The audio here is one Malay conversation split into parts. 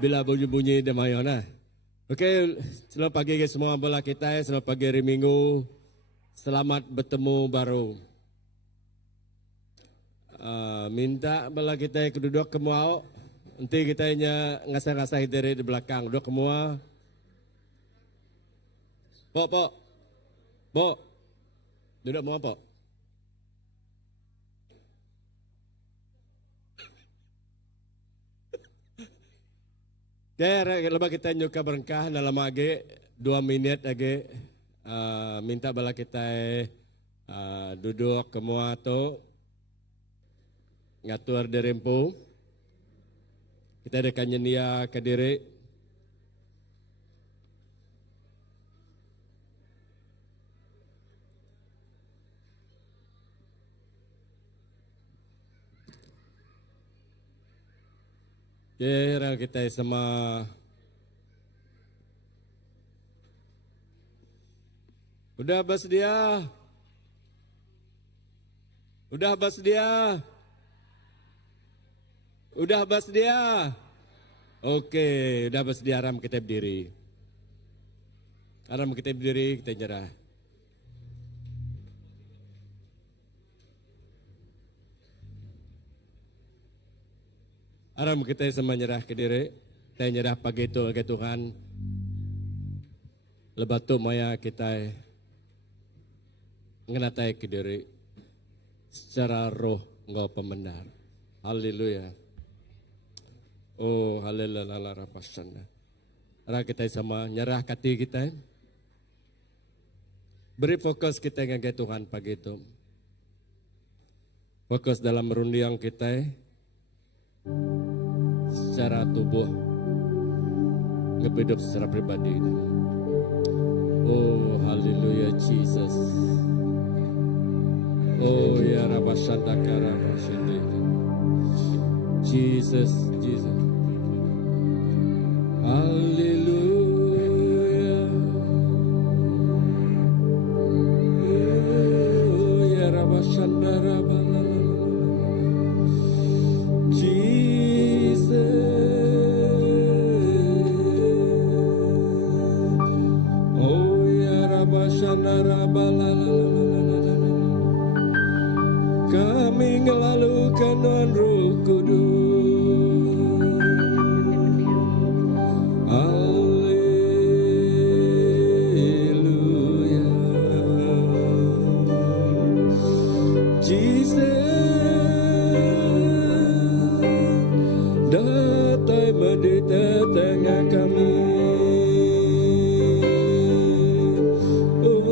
bila bunyi-bunyi demayona. Oke, selamat pagi guys semua bola kita, selamat pagi hari Minggu. Selamat bertemu baru. Minta bola kita keduduk ke mau. Nanti kita ngasah-ngasah dari di belakang. Duduk semua. Pok. Duduk mau Pok. Lepas kita nyuka berkah dalam age 2 menit lagi minta bala kita duduk semua tu ngatur derempu kita ada kanyenia ke diri kira kita sama udah bersedia oke udah bersedia aram kita berdiri kita nyerah aram kita semua nyerah ke diri, kita nyerah pagi itu ke Tuhan. Lepas tu maya kita ngenatai ke diri secara roh engkau pembenar. Haleluya. Oh haleluya rapasana. Ara kita sama nyerah hati kita. Beri fokus kita dengan Tuhan pagi itu. Fokus dalam merundiang kita. Secara tubuh ngehidup secara pribadi. Oh haleluya Jesus. Oh ya Rabashandakara Rashidi. Jesus. Haleluya. Oh ya Rabashandara kami ngelalukan Roh Kudus. Haleluya. Jesus datang di tengah kami. Oh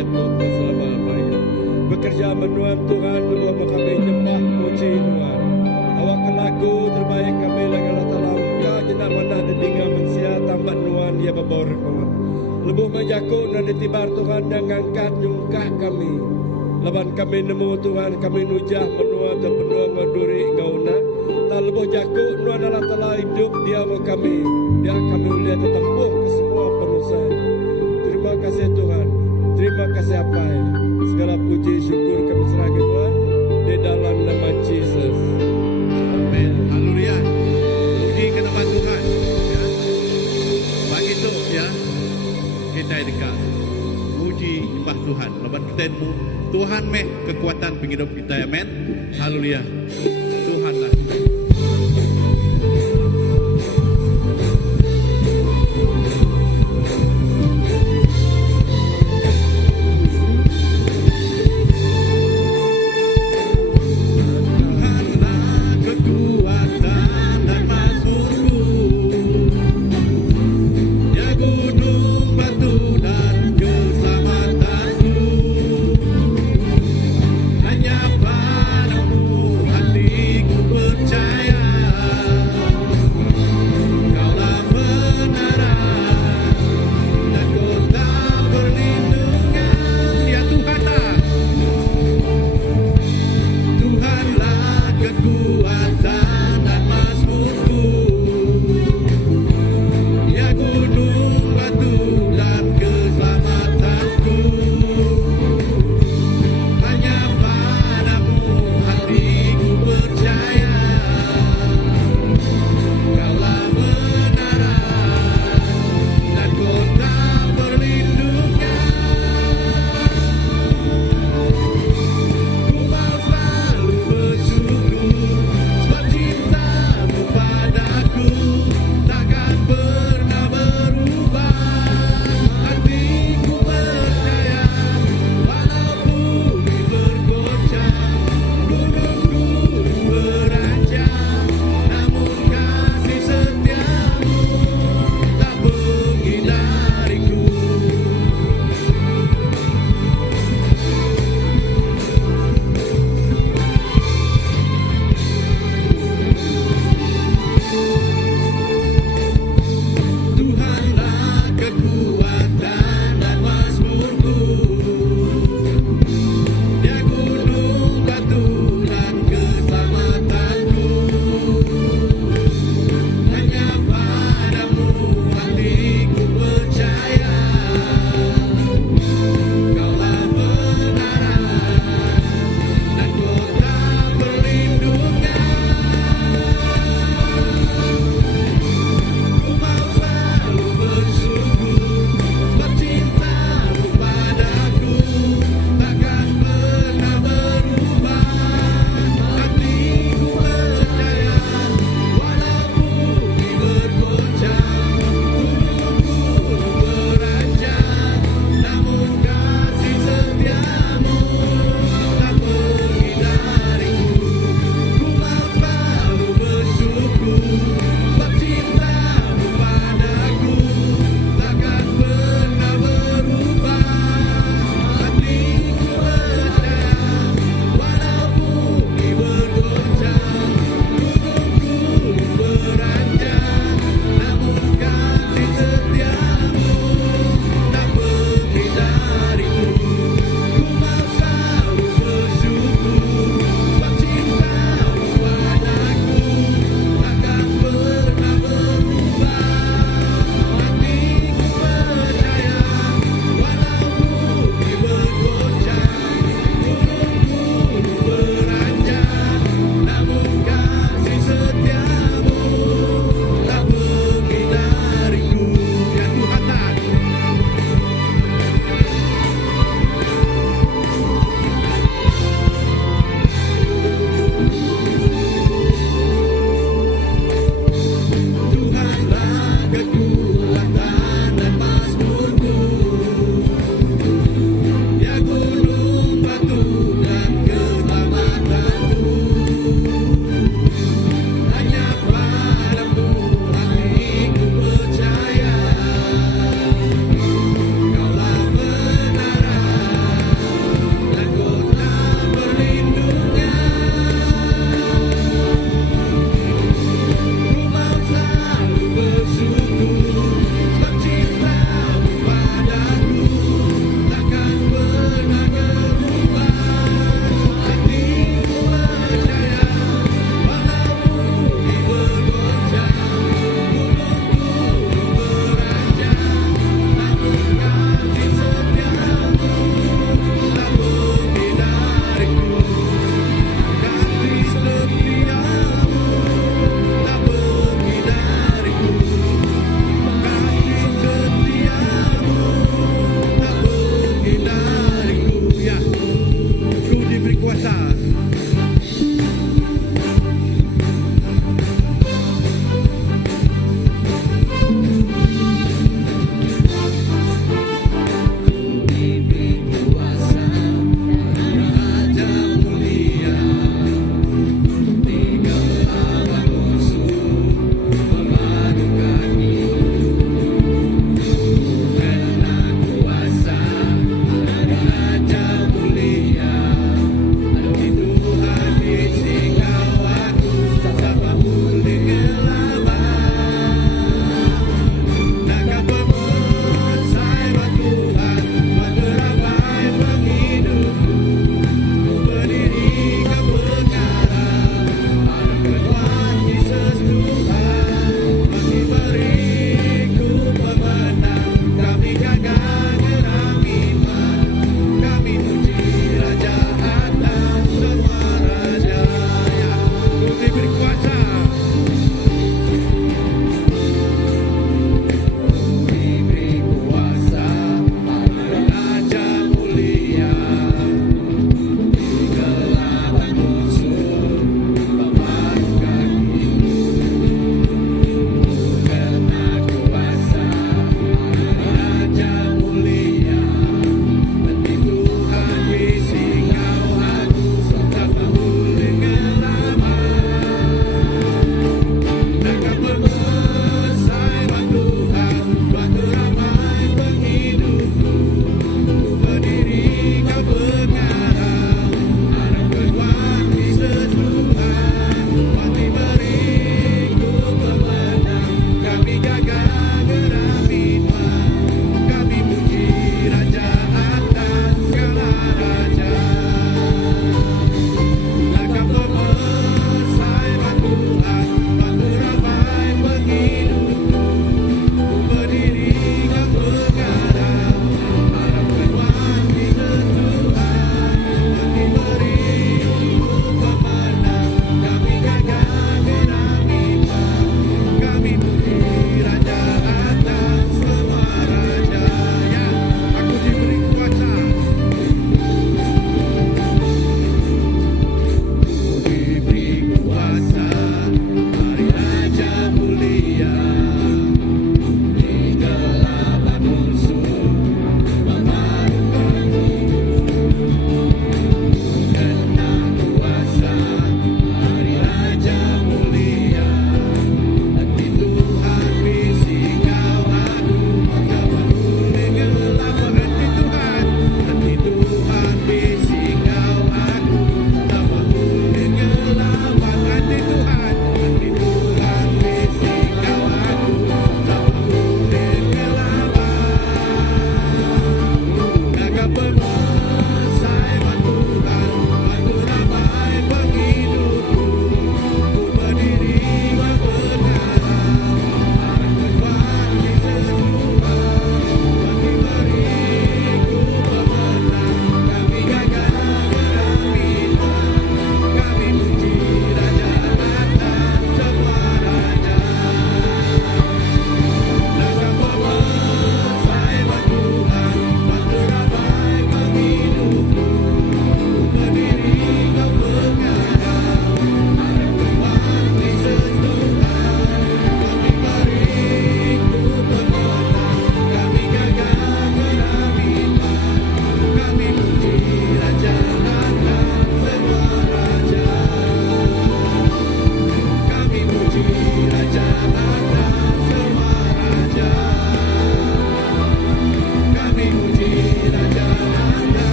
lihat Tuhan selama-lamanya. Bekerja menuan Tuhan, lupa kami nyembah puji Tuhan. Awak lagu terbaik kami lagi latalam ka jenak mana dedinga mensia tambat nuan ya babor Tuhan. Lebuh menjaku dan ditibar Tuhan dan ngangkat nyungkah kami. Laban kami nemu Tuhan, kami nujah menua dan penua ngaduri ngauna. Tak lebuh jaku nuan ala telah hidup dia kami. Dia kami ulihat tetempuh ke semua penusan. Terima kasih Tuhan. Terima kasih apa segala puji syukur kami serahkan Tuhan di dalam nama Yesus. Amin. Haleluya. Puji ke nama Tuhan. Ya. Bagi itu ya kita dekat. Puji nyembah Tuhan. Lepas kita Tuhan meh kekuatan penghidup kita. Amin. Haleluya. Tuhanlah. Hanya padamu hati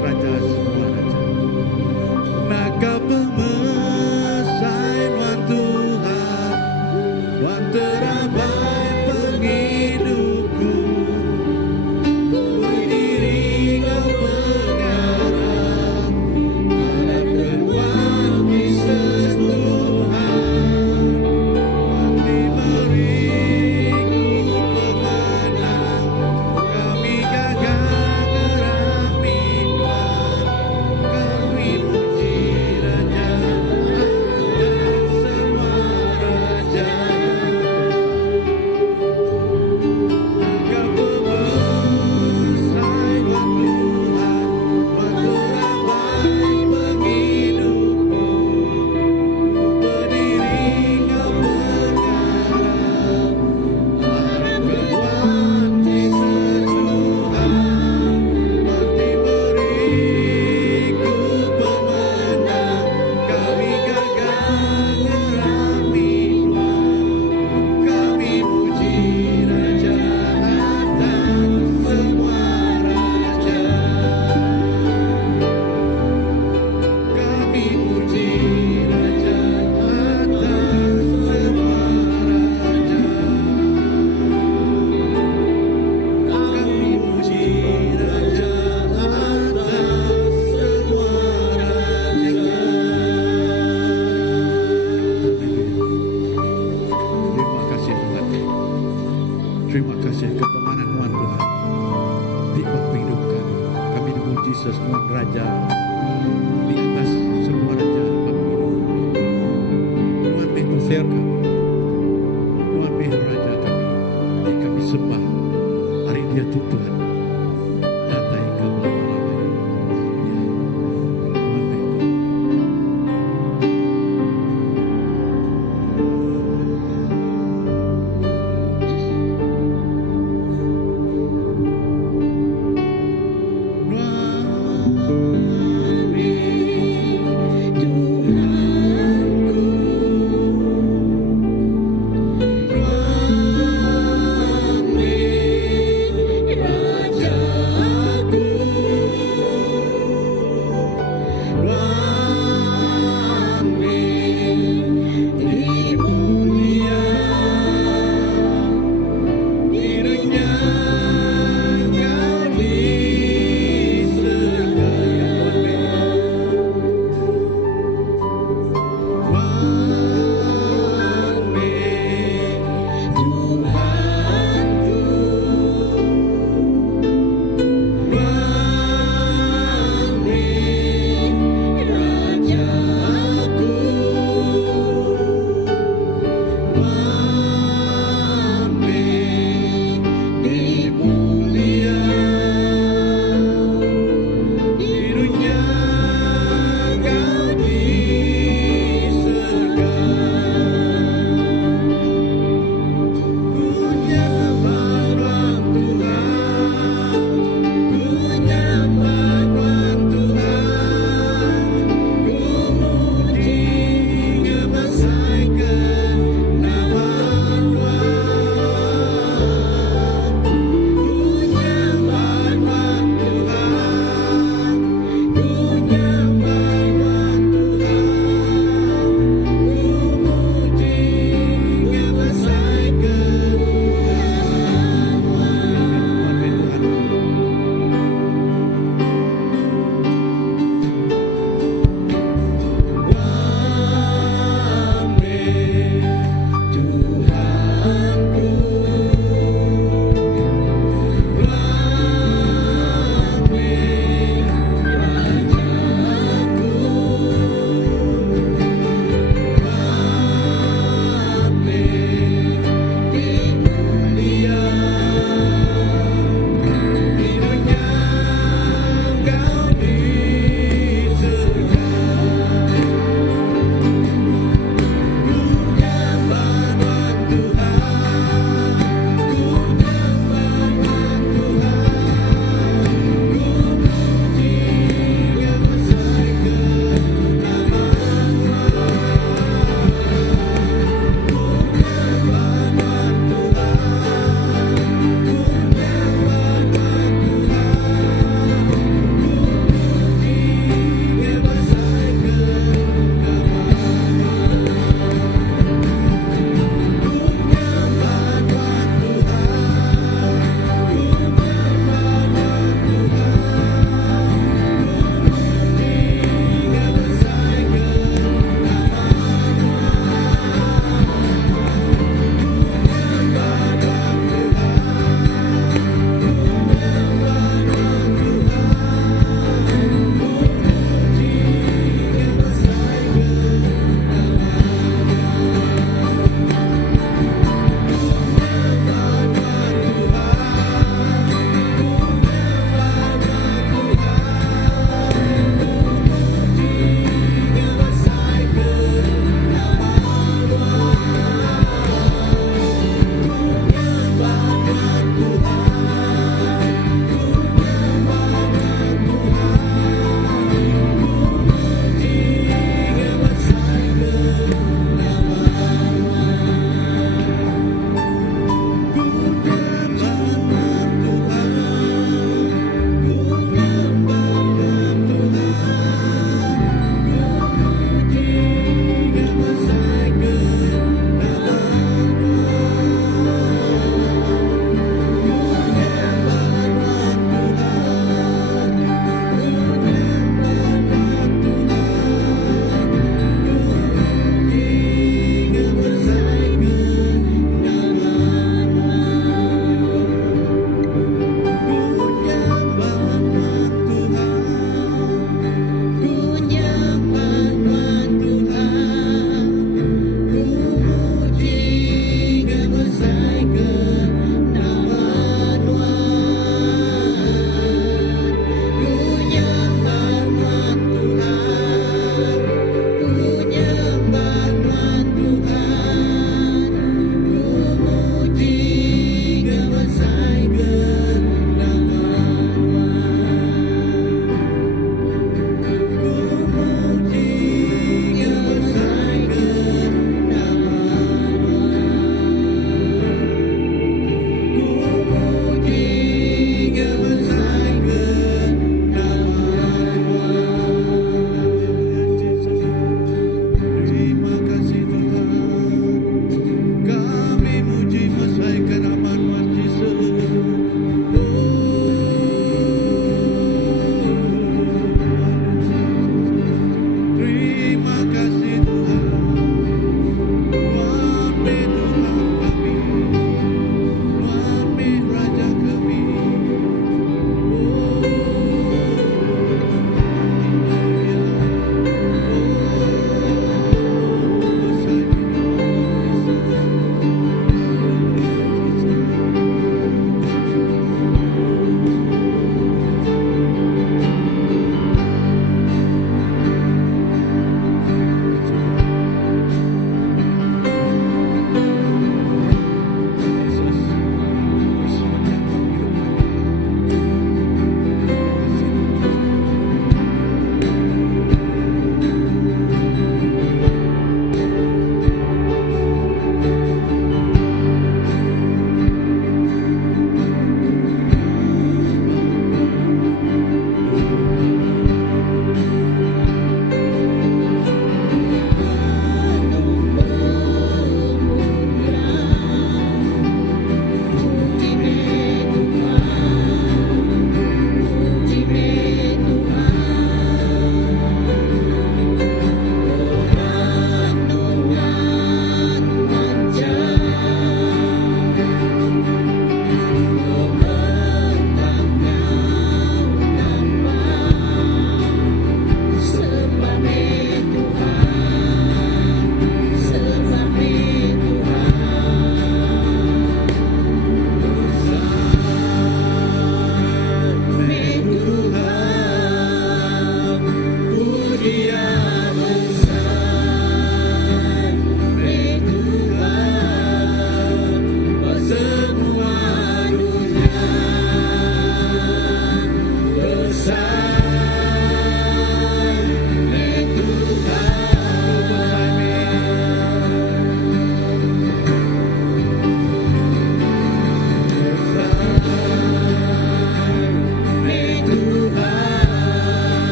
raja semua raja. Nah kau pemesain Tuhan Tuhan, Tuhan terabai penghidupku. Berdiri kau pengarah, harap keluar Kristus Tuhan. Mati beriku pemenang, kami gagal gerak mimbar.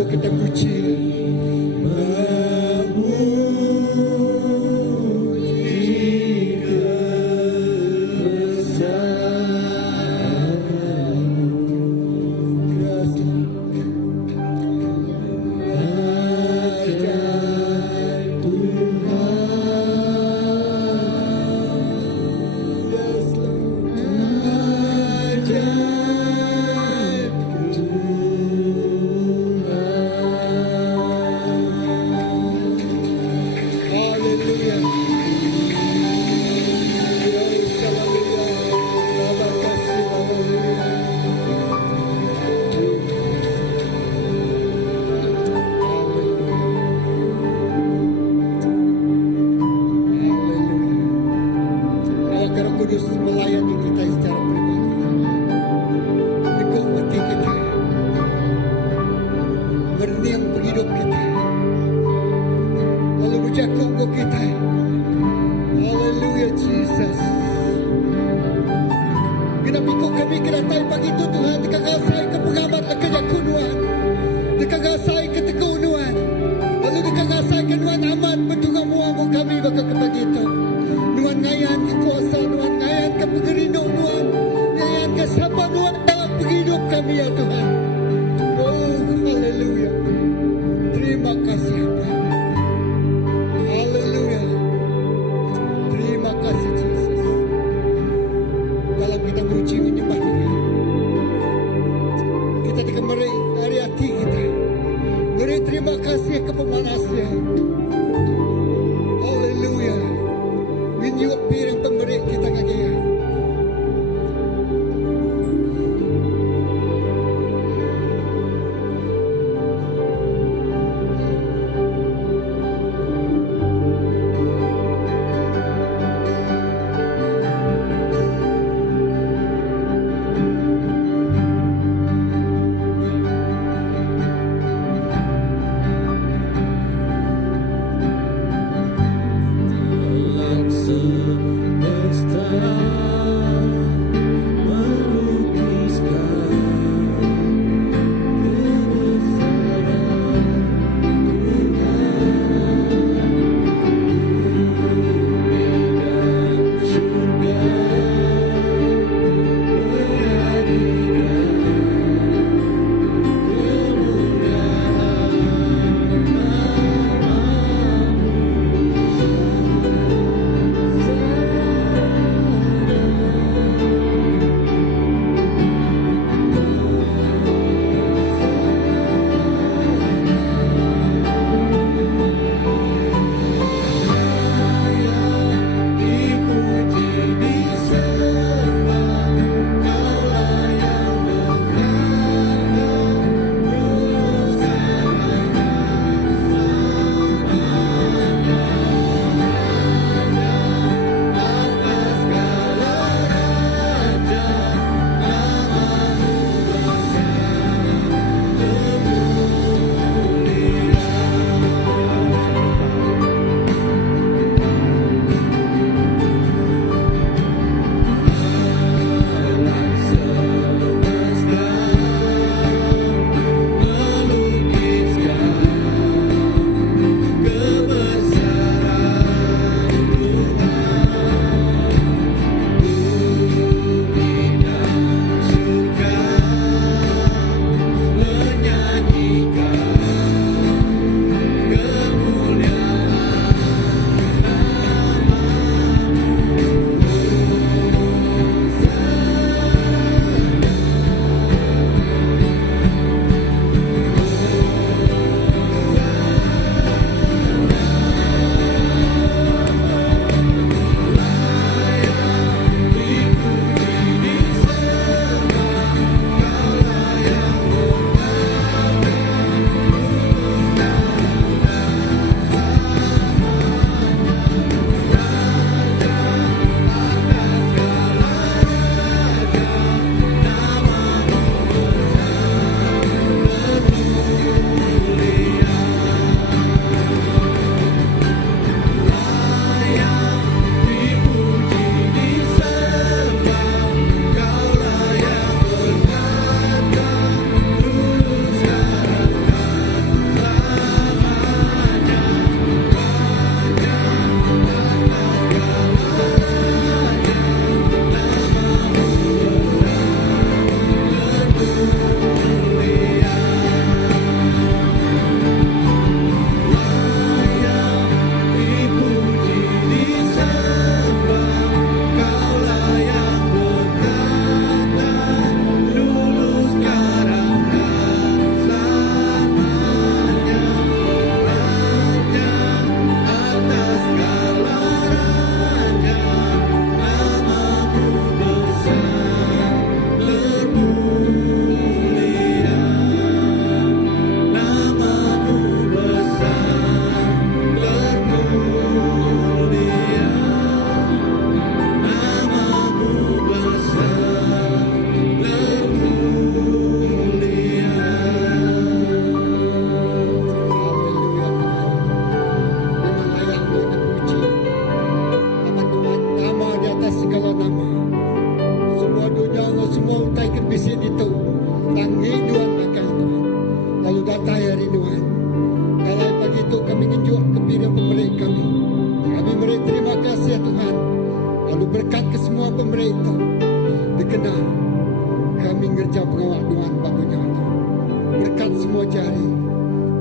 Untuk kita puji. Kudus melayani kita secara pribadi. Engkau hati kita, berdiam penghidup kita, lalu berjaga ke kita. Haleluya Jesus. Kenapa kami kedatai pagi itu Tuhan, dikagasai kepengamat kejakunuan, dikagasai ketekunuan, lalu dikagasai kenuan amat bertunggah muamu kami baka ke pagi itu. Nuan ngayan ke kuasa, Nuan ngayan ke pengerindo, Nuan ngayan ke siapa, Nuan dalam penghidup kami ya Tuhan. Oh haleluya. Terima kasih Bapa. Haleluya. Terima kasih Jesus. Dalam kita memuji menyembah Tuhan, kita dikembali dari hati kita. Beri terima kasih ke pemanasnya. Haleluya. Menyuap piring pemberi kita kagaya.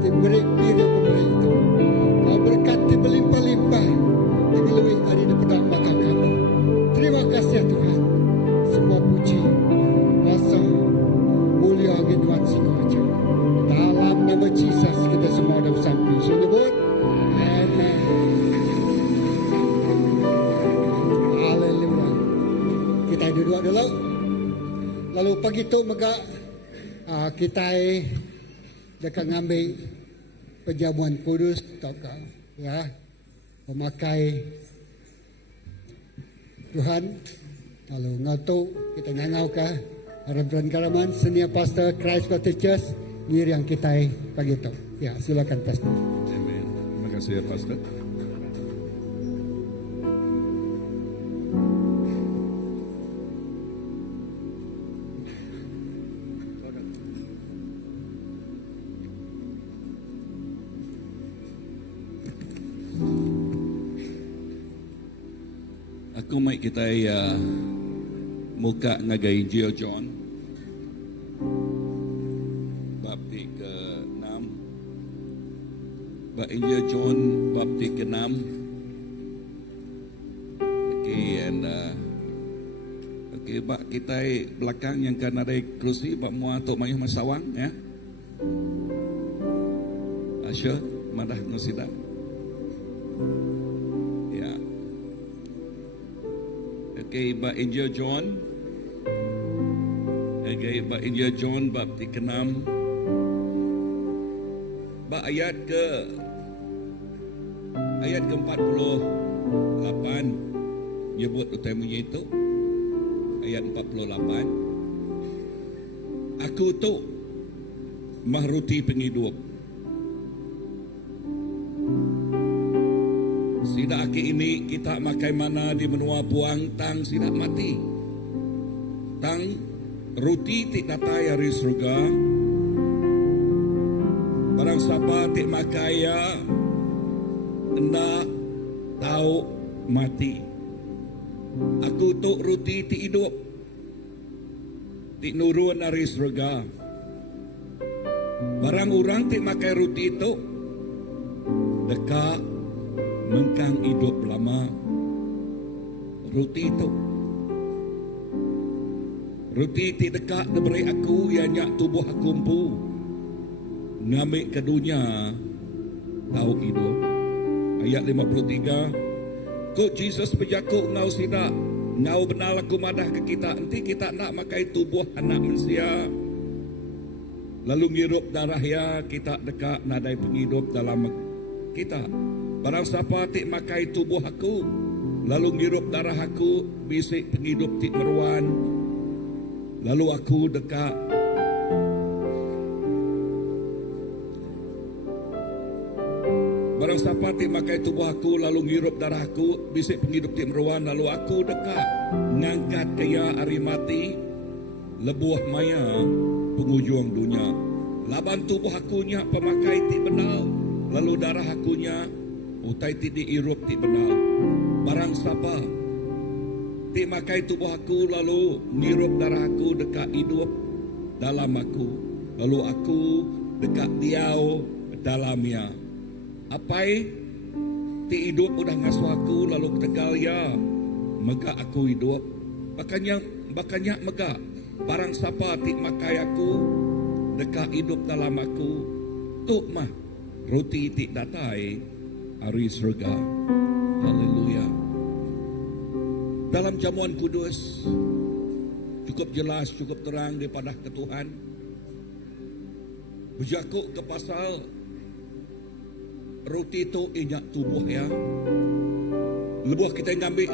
boleh beri diri pemerintah. Berkati berlimpah-limpah digelui hari di pedang mata kami. Terima kasih ya Tuhan. Semua puji, kuasa, mulia bagi Tuhan Sikoja. Dalam nama Yesus kita semua dah bersampai. Saya nyebut, Amen. Haleluya. Kita duduk dulu. Lalu pagi tu maka kita akan ngambil perjamuan kudus takkan ya memakai Tuhan. Lalu ngau kita ngangau ke Reverend Karaman Senior Pastor Christ Baptist Church ngiri yang kita pagi tu. Ya, silakan Pastor. Amen. Terima kasih ya Pastor. Aku mai kita muka ngagai Injil John bab 6. Bab Injil John bab 6. Okay, bab kita belakang yang kan ada kerusi bab mua tok mayuh masawang ya. Asya madah nusidang. Ya. Okay, bab Injil John. Okay, bab Injil John bab 6. Bab ayat ke-48 nyebut utamanya itu ayat 48. Aku tu mahruti penghidup. Sidak aki ini kita makai mana di menua puang tang sidak mati. Tang ruti tik datai hari surga. Barang siapa tik makai ya hendak tahu mati. Aku tu ruti tik hidup. Tik nurun hari surga. Barang orang tik makai ruti itu dekat mengkang hidup lama. Ruti itu dekat diberi aku yang nyak tubuh aku empu ngambil ke dunia tahu hidup. Ayat 53. Kok Jesus berjakuk ngau sidak ngau benar aku madah ke kita. Nanti kita nak makai tubuh anak manusia lalu ngirup darah ya kita dekat nadai penghidup dalam kita. Barang siapa tik makai tubuh aku lalu ngirup darah aku bisik penghidup tik meruan lalu aku dekat. Barang siapa tik makai tubuh aku lalu ngirup darah aku bisik penghidup tik meruan lalu aku dekat ngangkat kaya hari mati lebuah maya penghujung dunia. Laban tubuh akunya pemakai tik benal lalu darah akunya utai ti diirup ti benal. Barang siapa ti makai tubuh aku lalu ngirup darah aku dekat hidup dalam aku lalu aku dekat diau dalamnya. Apai ti hidup udah ngasuh aku lalu tegal ya mega aku hidup. Makanya mega barang siapa ti makai aku dekat hidup dalam aku tu mah roti ti datai hari surga. Haleluya. Dalam jamuan kudus cukup jelas, cukup terang daripada ke Tuhan. Berjakuk ke pasal roti itu inyak tubuh ya. Lebuh kita ngambil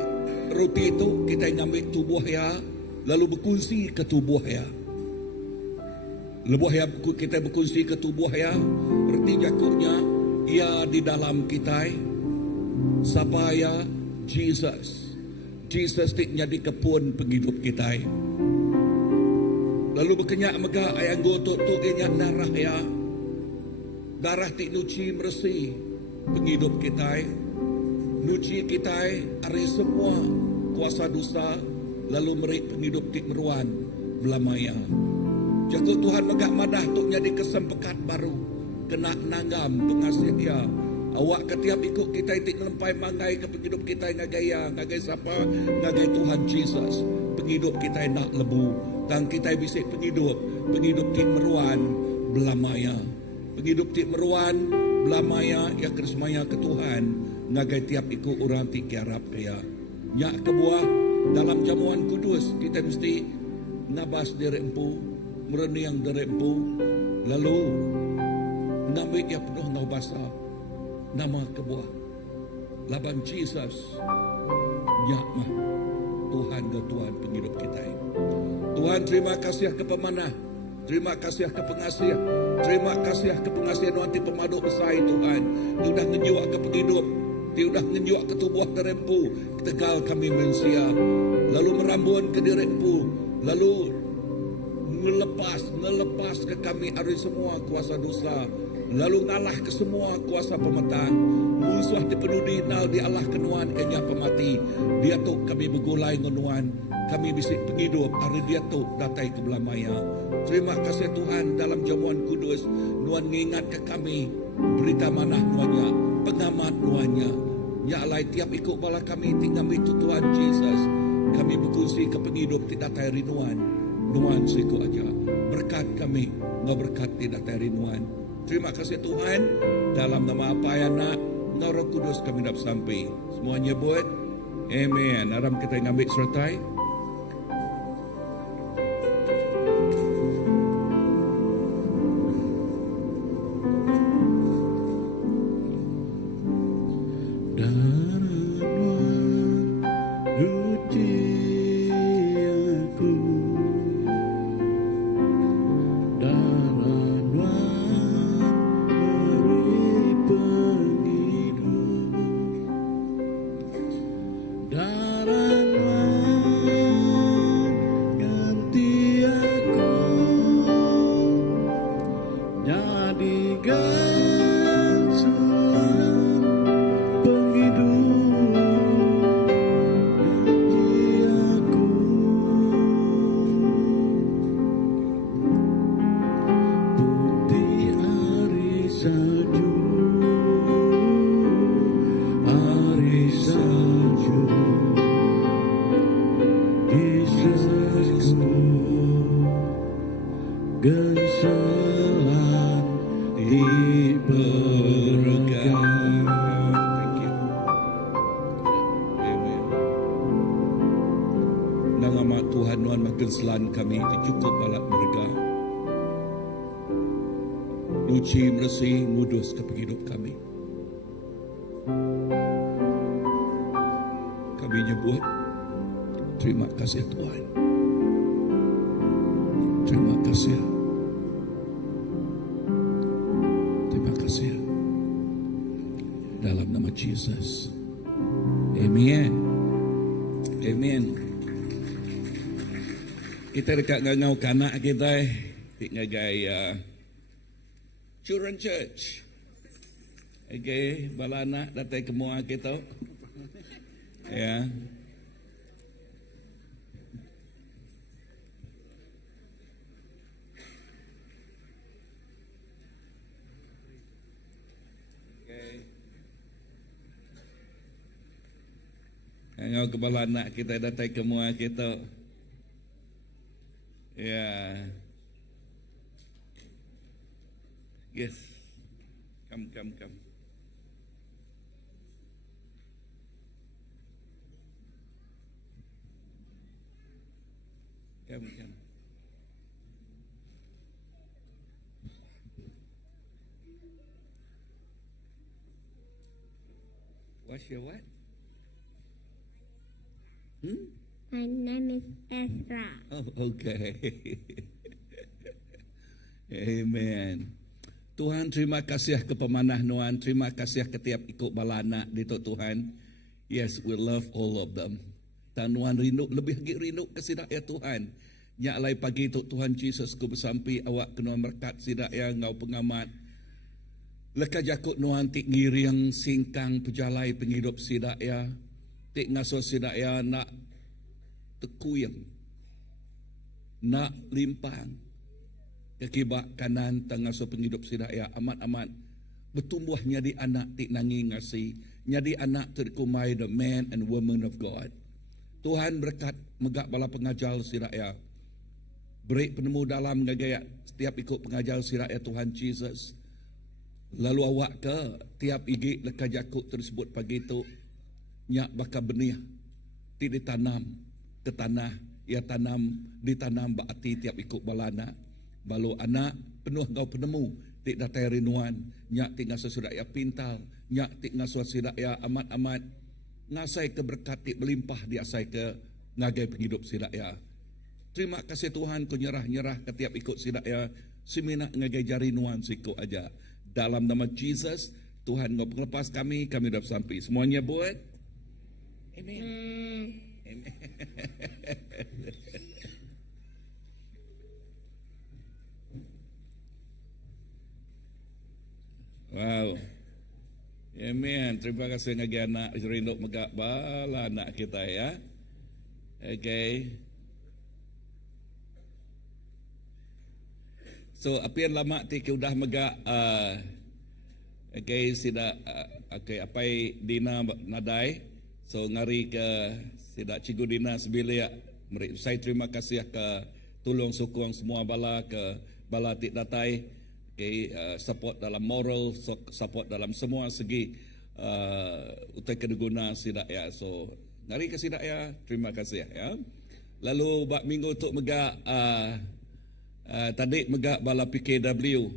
roti itu, kita ngambil tubuh ya, lalu berkongsi ke tubuh ya. Lebuh ya kita berkongsi ke tubuh ya, berarti jakuknya ia di dalam kita supaya Jesus tiknya di kebun penghidup kita. Lalu berkenyak mega ayang gotok tu inyak darah ya. Darah tik nuci bersih penghidup kita. Nuci kita hari semua kuasa dosa lalu merik penghidup tik meruan belamaya. Jakut Tuhan megak madah tuk jadi kesempekat baru kena nangam pengasih ya. Awak ketiap ikut kita itik melempai mangai ke penghidup kita ngagai siapa, ngagai Tuhan Jesus. Penghidup kita nak lebu, dan kita bisik penghidup tik meruan belamaya. Penghidup tik meruan belamaya ya keresmaya ke Tuhan, ngagai tiap ikut orang tik kiarap kaya. Nyak kebuah dalam jamuan kudus kita mesti ngabas derek empu, mereniang derek empu, lalu ngambil ya penuh ngabasa. Nama kebuah laban Jesus nyakmah Tuhan ke Tuhan penghidup kita ini. Tuhan terima kasih ke pemanah, terima kasih ke pengasih, terima kasih ke pengasih nanti pemaduk besar Tuhan. Dia sudah ngejuak ke penghidup, dia sudah ngejuak ke tubuh derempu, tegal kami manusia, lalu merambuan ke derempu, lalu ngelepas ke kami hari semua kuasa dosa. Lalu ngalah ke semua kuasa pemetang. Musuh dipenuhi nal di Allah kenuan enya pemati. Dia tu kami bergulai ngenuan. Kami bisik penghidup. Hari dia tu datai ke belamaya. Terima kasih Tuhan dalam jamuan kudus. Nuan ngingat ke kami. Berita manah nuannya. Pengamat nuannya. Ya alai tiap ikut bala kami. Tinggal itu Tuhan Jesus. Kami berkongsi ke penghidup tidak datai rinuan. Nuan siku aja. Berkat kami. Nggak berkat tidak datai rinuan. Terima kasih Tuhan, dalam nama apa ya nak, Engkau Roh Kudus kami dapat sampai. Semuanya buat, amen. Aram kita ngambil sertai. Selan kami cukup balak mereka. Nuci meresi ngudus ke penghidup kami. Kami nyebut terima kasih Tuhan. Terima kasih. Terima kasih. Dalam nama Jesus. Amen. Amen. Kita dekat ngau kanak kita ngagai Children Church. Okay, balana datang ke mua kita. Ya. Okay. Ngau ke balana kita datang ke mua kita. Yeah. Yes. Come. Come. What's your what? My name is Ezra. Oh, okay. Amen. Tuhan terima kasih ke pemanah Nuan, terima kasih ke tiap ikut balana di Tuhan. Yes, we love all of them. Dan Nuan rindu, lebih lagi rindu ke sidak ya Tuhan. Nyak lai pagi itu Tuhan Jesus ku bersampi awak kena berkat sidak ya ngau pengamat. Leka jakut Nuan tik ngiriang singkang pejalai penghidup sidak ya. Tik ngaso sidak ya nak tekuyang, nak limpang, kekibak kanan tengah so penghidup sidaya amat-amat bertumbuh nyadi anak ti nangi ngasi, nyadi anak terkumai the man and woman of God. Tuhan berkat megak bala pengajar sidaya. Beri penemu dalam gaya setiap ikut pengajar sidaya Tuhan Jesus. Lalu awak ke tiap igi leka jakuk tersebut pagi itu nyak bakal benih ti ditanam ke tanah, ia ditanam berarti tiap ikut balana. Balu anak penuh kau penemu ti datai rinuan, nyak ti ngasuh sidaya pintal, nyak ti ngasuh sidaya amat-amat ngasai ke berkat ti berlimpah diasai ke ngagai penghidup sidaya. Terima kasih Tuhan, ku nyerah-nyerah ke tiap ikut sidaya, semina ngagai jari nuan siku aja. Dalam nama Jesus, Tuhan ngau penglepas kami dah sampai. Semuanya buat? Amen. Amen. Wow. Amen. Terima kasih ngagi anak rindu megak bala anak kita ya. Okay. So apian lama ti udah megak okay sida okay apai dina nadai. So ngari ke sida Cikgu Dina sebilia saya terima kasih ke tolong sokong semua bala ke bala ti datai. Okay, support dalam moral, support dalam semua segi utai kedeguna sidak ya. So ngari ke sidak ya, terima kasih ya. Lalu bak minggu untuk megak tadi megak bala PKW.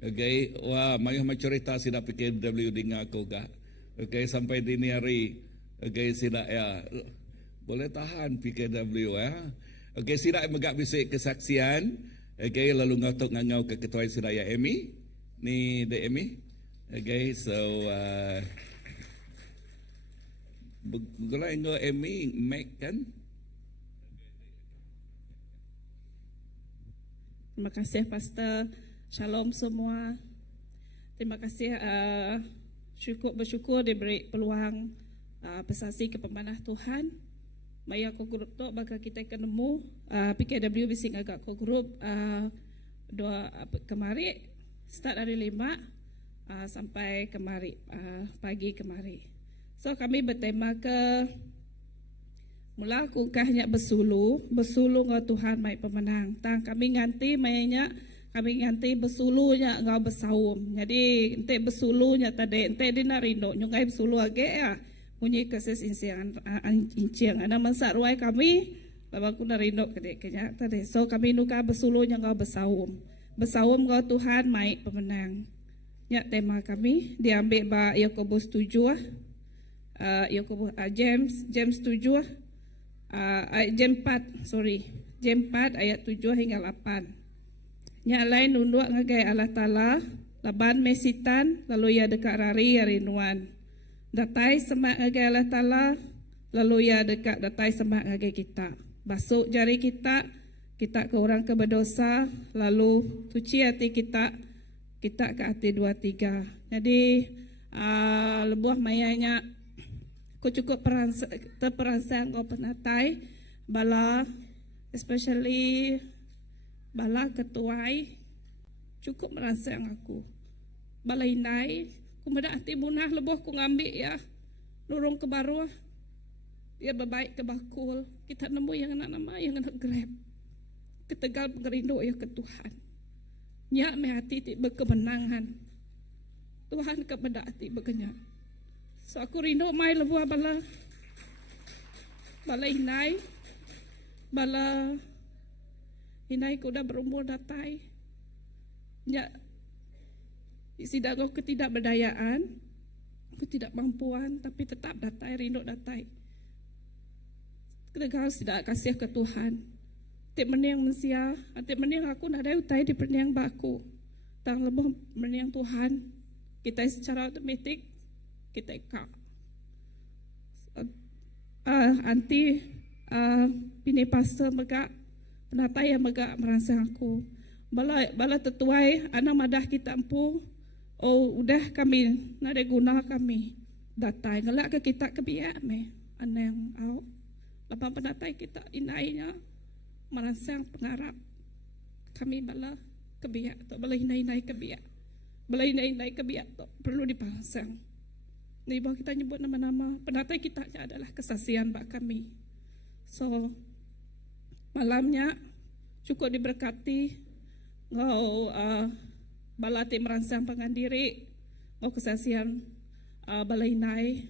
Okay, wah mayuh cerita sidak PKW dengan aku gak. Okay, sampai dini hari. Okay, sidak ya. Boleh tahan PKW ya. Okay, sidak megak bisik kesaksian. Okay, lalu ngatuk ngangau ke ketua sidaya Emi. Ni de Emi. Okay, so begulai ngo Emi Mac kan. Terima kasih Pastor. Shalom semua. Terima kasih bersyukur diberi peluang bersaksi ke pemanah Tuhan. Maya ko grup to baka kita kenemu PKW bising agak ko grup dua kemari start dari 5 sampai kemari pagi kemari. So kami bertema ke mula ku kahnya besulu ngau Tuhan mai pemenang. Tang kami nganti mainnya kami nganti besulunya ngau besaum. Jadi ente besulunya tadi ente dinarindo nyungai besulu age ya. Munyi kases insiang ana mansa ruai kami babaku narindo kenya tadi. So kami nuka besulunya ngau besaum ngau Tuhan mai pemenang. Nya tema kami diambil ba Yakobus 7 Yakobus James 7 James 4 ayat 7 hingga 8. Nya lain nunduk ngagai Allah Ta'ala laban mesitan lalu ya dekat rari rinuan. Datai semak ngagai Allah Ta'ala lalu ya dekat datai semak ngagai kita. Basuk jari kita ke orang ke berdosa lalu suci hati kita ke hati 2-3. Jadi lebuah mayanya aku cukup terperasan kau penatai bala especially bala ketuai cukup merangsang aku bala inai aku mendaki munah lebuh aku ngambil ya lurung ke baru biar berbaik ke bakul kita nemu yang anak nama yang anak grab ketegal pengerindu ya ke Tuhan nyak mehati ti berkemenangan Tuhan kepedati berkenyak. So aku rindu mai lebuah bala inai ku dah berumur datai ya sidak aku ketidakberdayaan aku tidak mampuan tapi tetap datai rindu datai kedegal sidak kasih ke Tuhan tik meniang mensia tik meniang aku nak ada utai di meniang baku tang lebuh meniang Tuhan kita secara otomatik kita kak anti bini pastor megak penata yang megak merangsang aku bala tetuai anak madah kita empu udah kami nade guna kami datai ngelak ke kita kebiak me anang au lapan penatai kita inainya merangsang pengarap kami bala kebiak tu balai nai kebiak. Balai nai kebiak tu perlu dipasang. Ni bahawa kita nyebut nama-nama penatai kita adalah kesaksian bak kami. So malamnya cukup diberkati ngau balati merangsang pengandiri ngau kesaksian balai nai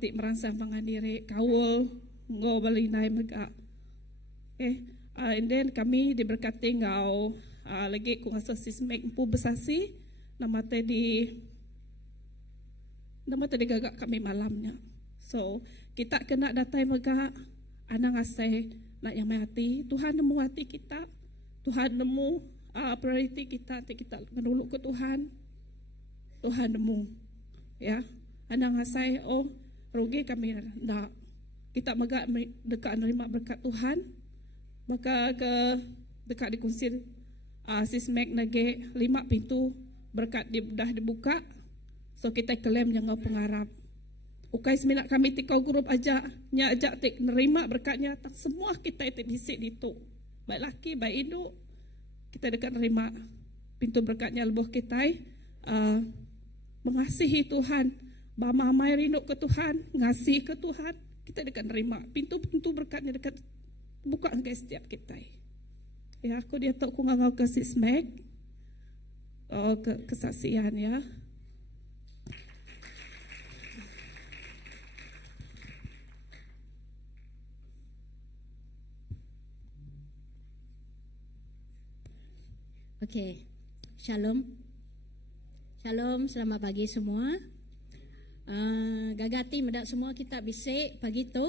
ti merangsang pengandiri kawul ngau balai nai mega. And then kami diberkati ngau lagi kung asosis mek empu besasi nama tadi gagak kami malamnya. So kita kena datai mega anang asai nak yang hati Tuhan nemu hati kita, Tuhan nemu priority kita, kita menolak ke Tuhan, Tuhan nemu ya anang asai rugi kami nak kita mega dekat menerima berkat Tuhan maka ke dekat dikonsir sismek nage 5 pintu berkat dah dibuka. So kita klaim yang pengarap. Ukai seminat kami tikau grup aja nya ajak tik nerima berkatnya tak semua kita itu bisik ditu. Baik laki baik hidup kita dekat nerima pintu berkatnya lebuh kita mengasihi Tuhan, bamamai rindu ke Tuhan, ngasih ke Tuhan, kita dekat nerima pintu-pintu berkatnya dekat buka ke setiap kita. Ya aku dia tahu ku ngau ke sismek kesaksian ya. Okey, shalom. Shalom, selamat pagi semua. Gagati medak semua kita bisik pagi tu.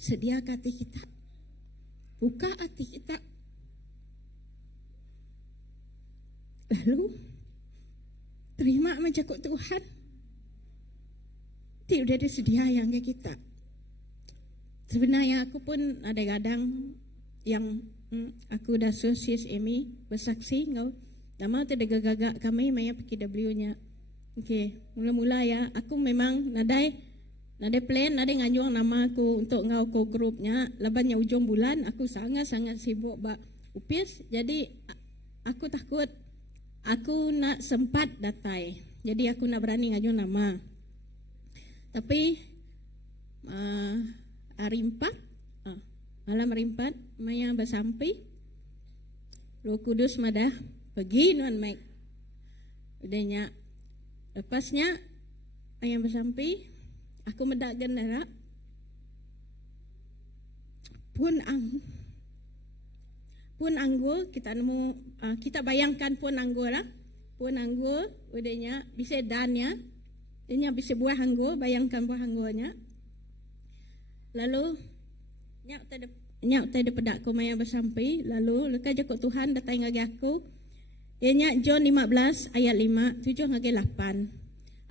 Sediakan hati kita. Buka hati kita. Lalu terima menjaga Tuhan. Udah ada sedia yang kita. Sebenarnya aku pun ada kadang yang aku dah sosis Amy bersaksi ngau. Nama tu dah gagak kami maya PKW-nya. Okey, mula-mula ya aku memang nadai plan, nadai ngajung nama aku untuk ngau ko grupnya. Lebannya ujung bulan aku sangat-sangat sibuk bak upis. Jadi aku takut aku nak sempat datai. Jadi aku nak berani ngajung nama. Tapi hari 4 malam hari 4 maya bersampai Roh Kudus madah pergi nuan Mike. Udahnya lepasnya ayam bersampai aku medak gendara pun anggur kita nemu kita bayangkan pun anggur lah. Pun anggur udahnya bisa dannya. Dia bisa buah anggur, bayangkan buah anggurnya. Lalu nyak tadi pedak ko maya bersampai, lalu lekas je ko Tuhan datang ngagi aku. Ianya John 15 ayat 5, 7 ngagi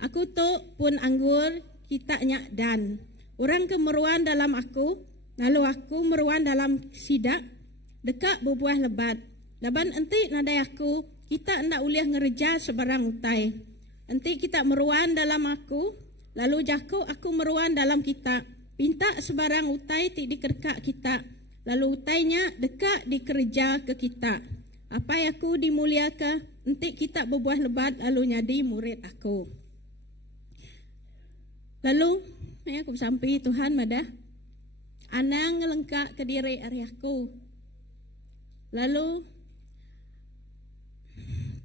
8. Aku tu pun anggur kita nyak dan orang kemeruan dalam aku, lalu aku meruan dalam sidak, dekat berbuah lebat. Laban enti nadai aku, kita hendak uliah ngereja sebarang utai. Nanti kita meruan dalam aku, lalu jaku aku meruan dalam kita. Pinta sebarang utai ti dikerkak kita, lalu utainya dekat dikerja ke kita. Apa yang aku dimuliakan, nanti kita berbuah lebat lalu nyadi murid aku. Lalu, aku sampai Tuhan madah, anang ngelengkak ke diri hari aku. Lalu,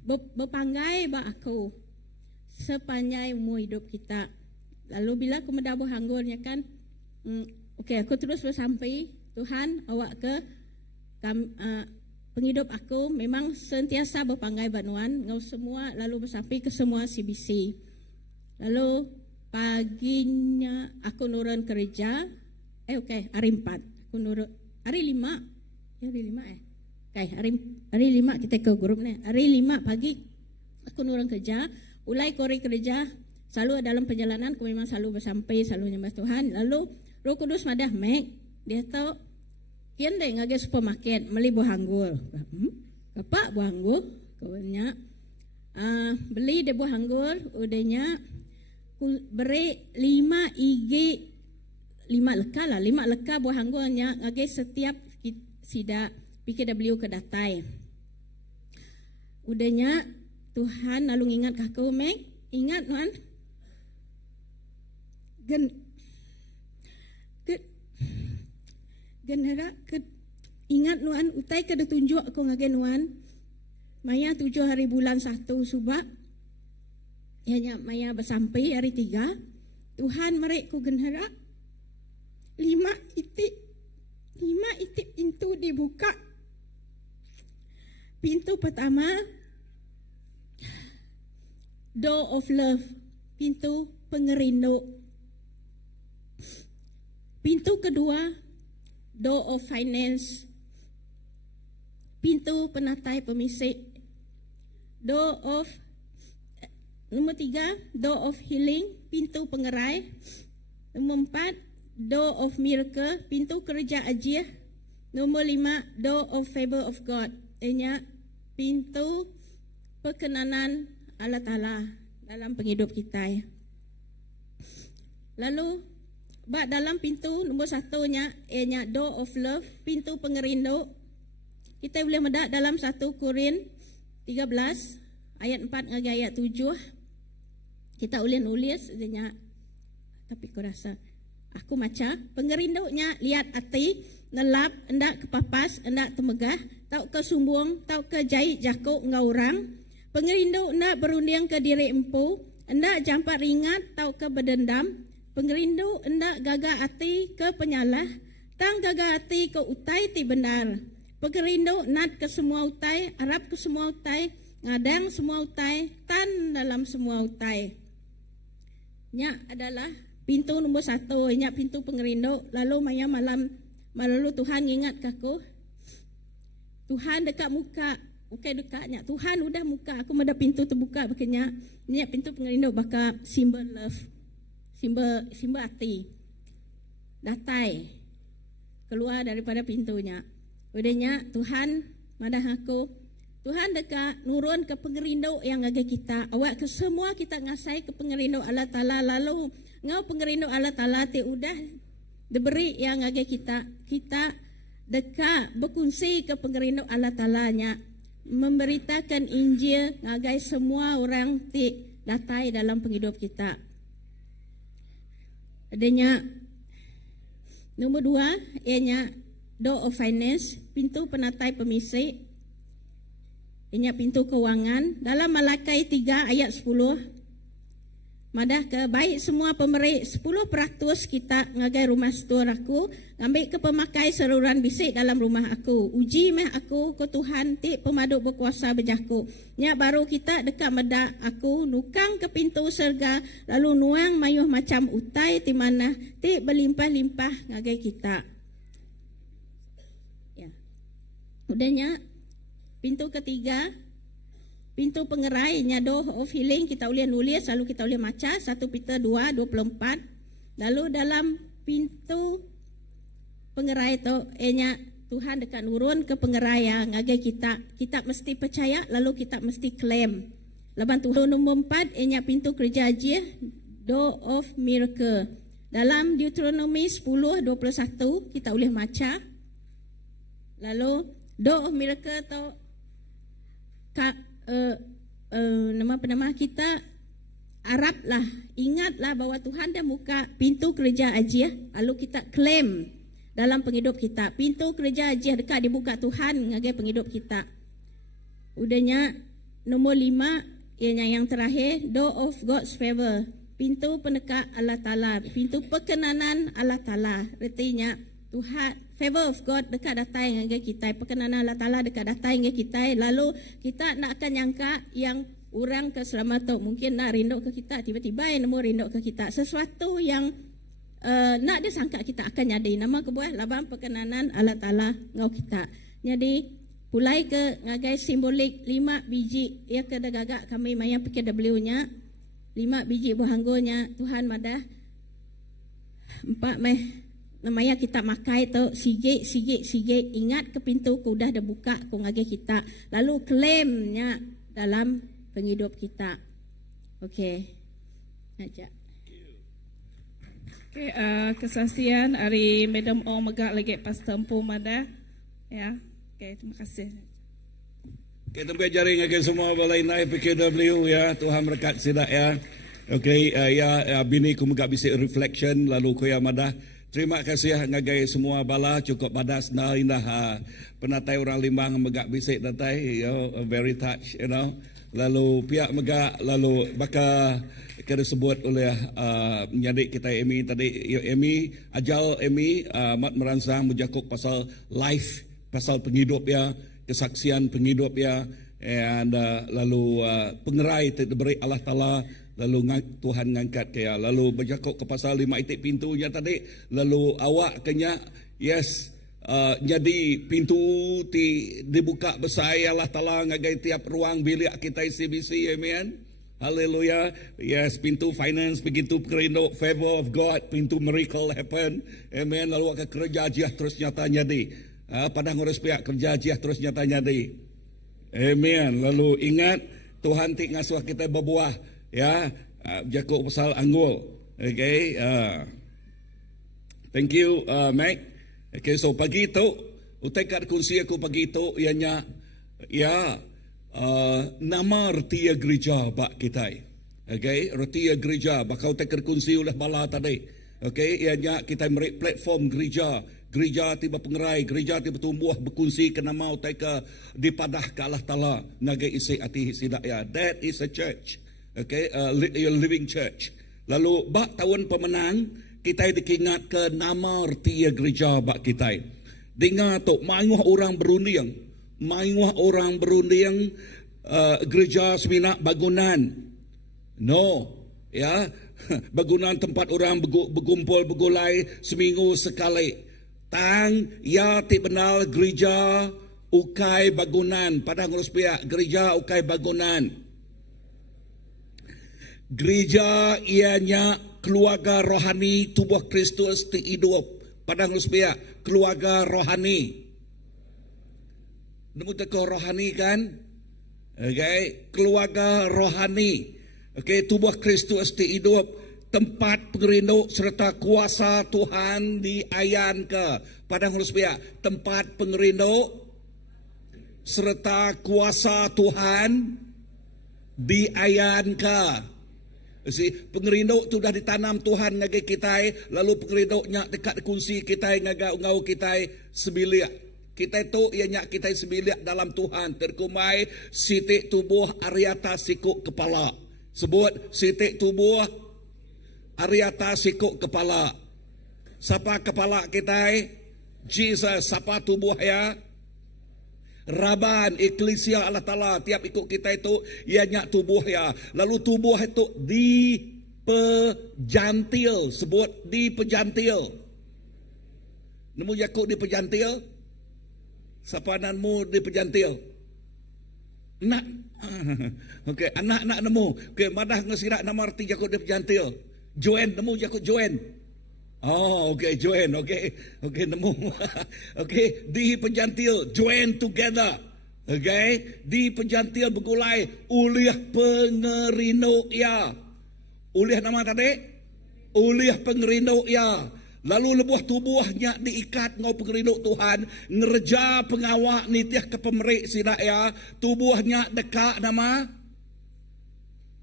berpanggai ba aku. Sepanjang umur hidup kita. Lalu bila aku mendabuh anggurnya kan, okey aku terus bersampai Tuhan awak ke penghidup aku memang sentiasa berpanggai banuan ngau semua lalu bersampai ke semua CBC. Lalu paginya aku nurun kerja. Hari 4 aku nurun hari 5. Hari 5 kita ke grup ni. Hari 5 pagi aku nurun kerja. Ulai kori kerja, selalu dalam perjalanan aku memang selalu bersampai, selalu nyembah Tuhan. Lalu Roh Kudus madah Mek, dia tahu kian deh ngagi supermarket beli buah anggur. Apa buah anggur? Kaunya beli deh buah anggur, udahnya ku beri 5 leka buah anggurnya ngage setiap sida PKW ke datai. Udahnya Tuhan lalu ingat kakau Meg, ingat nuan genera ke ingat nuan utai kada tunjuk aku ngage nuan maya 7 hari bulan 1 subak ianya maya bersampai hari 3 Tuhan merek ku genera 5 itik pintu dibuka. Pintu pertama Door of Love, pintu pengerindu. Pintu kedua Door of Finance, pintu penatai pemisik. Nombor 3 Door of Healing, pintu pengerai. Nombor 4 Door of Miracle, pintu kerja ajiah. Nombor 5 Door of Favor of God, ianya pintu perkenanan Allah Ta'ala dalam penghidup kita. Lalu dalam pintu nombor 1-nya ianya Door of Love, pintu pengerindu. Kita boleh medak dalam 1 Korin 13 ayat 4 hingga ayat 7. Kita boleh nulis ianya, tapi aku rasa aku maca pengerindunya lihat hati nelap hendak kepapas hendak temegah tau ke sumbung tau ke jahit jakuk ngau orang. Pengerindu hendak berunding ke diri empu hendak jampat ringat tau ke berdendam. Pengerindu hendak gagah hati ke penyalah tang gagah hati ke utai ti benar. Pengerindu nat ke semua utai harap ke semua utai ngadang semua utai tan dalam semua utai. Nya adalah pintu nombor 1, ingat pintu pengerindu. Lalu maya malam lalu Tuhan ingat aku. Tuhan dekat muka, bukan dekatnya. Tuhan udah muka, aku ada pintu terbuka bakanya. Ingat pintu pengerindu baka simbol love. Simbol hati. Datai keluar daripada pintunya. Udahnya Tuhan madah aku. Tuhan dekat nurun ke pengerindu yang agak kita. Awak ke semua kita ngasai ke pengerindu Allah Ta'ala. Lalu ngau pengerindu Allah Ta'ala ti udah diberi yang agak kita dekat berkongsi ke pengerindu Allah Ta'ala nya memberitakan Injil ngagai semua orang ti datai dalam penghidup kita. Adanya nombor 2 ianya Door of Finance, pintu penatai pemisik. Ianya pintu keuangan. Dalam Malakai 3 ayat 10 madah ke baik semua pemberi 10% kita ngagai rumah setor aku ngambil ke pemakai saluran bisik dalam rumah aku. Uji meh aku ke Tuhan ti pemaduk berkuasa berjaku. Nya baru kita dekat medak aku nukang ke pintu surga lalu nuang mayuh macam utai ti mana ti berlimpah-limpah ngagai kita. Ya. Udahnya pintu ketiga pintu pengerai nya Door of Healing, kita boleh nulis lalu kita boleh maca 1 Peter 2:24. Lalu dalam pintu pengerai tu nya Tuhan dekat nurun ke pengerai yang ngagai kita mesti percaya lalu kita mesti claim. Laban Tuhan nombor 4 nya pintu kerja ajiah Door of Miracle. Dalam Deuteronomy 10:21 kita boleh maca. Lalu Door of Miracle tu nama kita haraplah, ingatlah bahwa Tuhan dah buka pintu kerja ajiah, lalu kita claim dalam penghidup kita. Pintu kerja ajiah dekat dibuka Tuhan ngagai penghidup kita. Udahnya nombor 5 ianya yang terakhir Door of God's Favor, pintu penekat Allah Ta'ala, pintu perkenanan Allah Ta'ala. Artinya Tuhan favor of God dekat datai dengan kita, perkenanan Allah Ta'ala dekat datai dengan kita. Lalu kita nak akan nyangka yang orang ke selamat tu mungkin nak rindu ke kita, tiba-tiba yang nemu rindu ke kita sesuatu yang nak disangka kita akan jadi nama kebuah labang perkenanan Allah Ta'ala ngau kita. Jadi pulai ke ngagai simbolik 5 biji ya ke dagagak kami maya PKW nya 5 biji buah anggur-nya Tuhan madah 4 meh namanya kita makai tu sige ingat ke pintu ku dah buka ku ngage kita lalu klaimnya dalam penghidup kita. Okey. Aja. Okay, kesaksian hari Madam Ong megak lagi Pastor Empu Mada. Ya. Okay, terima kasih. Kita jaring akan semua balai naik PKW ya. Tuhan berkat sidak ya. Okay, bini ku megak bisik reflection lalu ku ya madah. Terima kasih ngagai semua bala cukup badas na indah penatai orang Limbang megak bisik datai very touch lalu pihak megak lalu baka kena sebut oleh nyadik kita Amy tadi Amy ajal Amy mat meransang menjakuk pasal life pasal penghidup ya kesaksian penghidup ya and lalu pengerai diberi Allah Taala lalu Tuhan ngangkat kaya lalu berjakuk ke pasal 5 itik pintunya tadi lalu awak kenya yes jadi pintu dibuka besar Allah Taala ngagai tiap ruang bilik kita CBC amen haleluya yes pintu finance begitu perindo favor of God pintu miracle happen amen lalu ke kerja jiah terus nyata jadi padang urus pihak kerja jiah terus nyata jadi amen lalu ingat Tuhan tik ngasuh kita berbuah ya jakuk pasal anggul okay thank you Mac okay so pagi tu utai kat kunci aku pagi tu ianya ya nama retia gereja bak kita okay retia gereja bakal utai kat kunci oleh bala tadi okay ianya kita beri platform gereja tiba pengerai gereja tiba tumbuh berkunci ke nama utai ke dipadah ke Allah Taala nagai isi hati sidak ya that is a church. Okay, your living church. Lalu bak tahun pemenang kita dikingat ke nama retia gereja bak kita. Dengar tu, mainguh orang berunding gereja seminak bangunan. No, ya, bangunan tempat orang berkumpul bergulai seminggu sekali. Tang ya ti benal gereja ukai bangunan padang urus pihak gereja ukai bangunan. Gereja ianya keluarga rohani tubuh Kristus ti hidup. Padang Lusbia, keluarga rohani. Nemu teko rohani kan? Okay, keluarga rohani. Okay, tubuh Kristus ti hidup. Tempat pengerinduk serta kuasa Tuhan diayan ke. Padang Lusbia, tempat pengerinduk serta kuasa Tuhan diayan ke. Si pengerinduk tu dah ditanam Tuhan ngagai kita lalu pengerinduknya dekat kunci kita ngau kita sebilik kita tu ianya kita sebilik dalam Tuhan terkumai sitik tubuh areata sikuk kepala sebut sitik tubuh areata sikuk kepala siapa kepala kita Jesus siapa tubuh ya Raban, Eklesia Allah Ta'ala tiap ikut kita itu ianya tubuh ya. Lalu tubuh itu dipejantil. Sebut dipejantil. Nemu Yakub dipejantil? Sapananmu dipejantil? Nak. Okey, anak-anak nemu. Okey, madah ngesirak nama arti Yakub dipejantil. Join, nemu Yakub join. Oh, okay, join, okay, nemu, okay, di penjantil, join together, okay, di penjantil bergulai, uliah pengerinduk ya, uliah nama tadi, uliah pengerinduk ya, lalu lebuh tubuhnya diikat ngau pengerinduk Tuhan, ngereja pengawak nitiah ke pemerik sidak ya, tubuhnya dekat nama,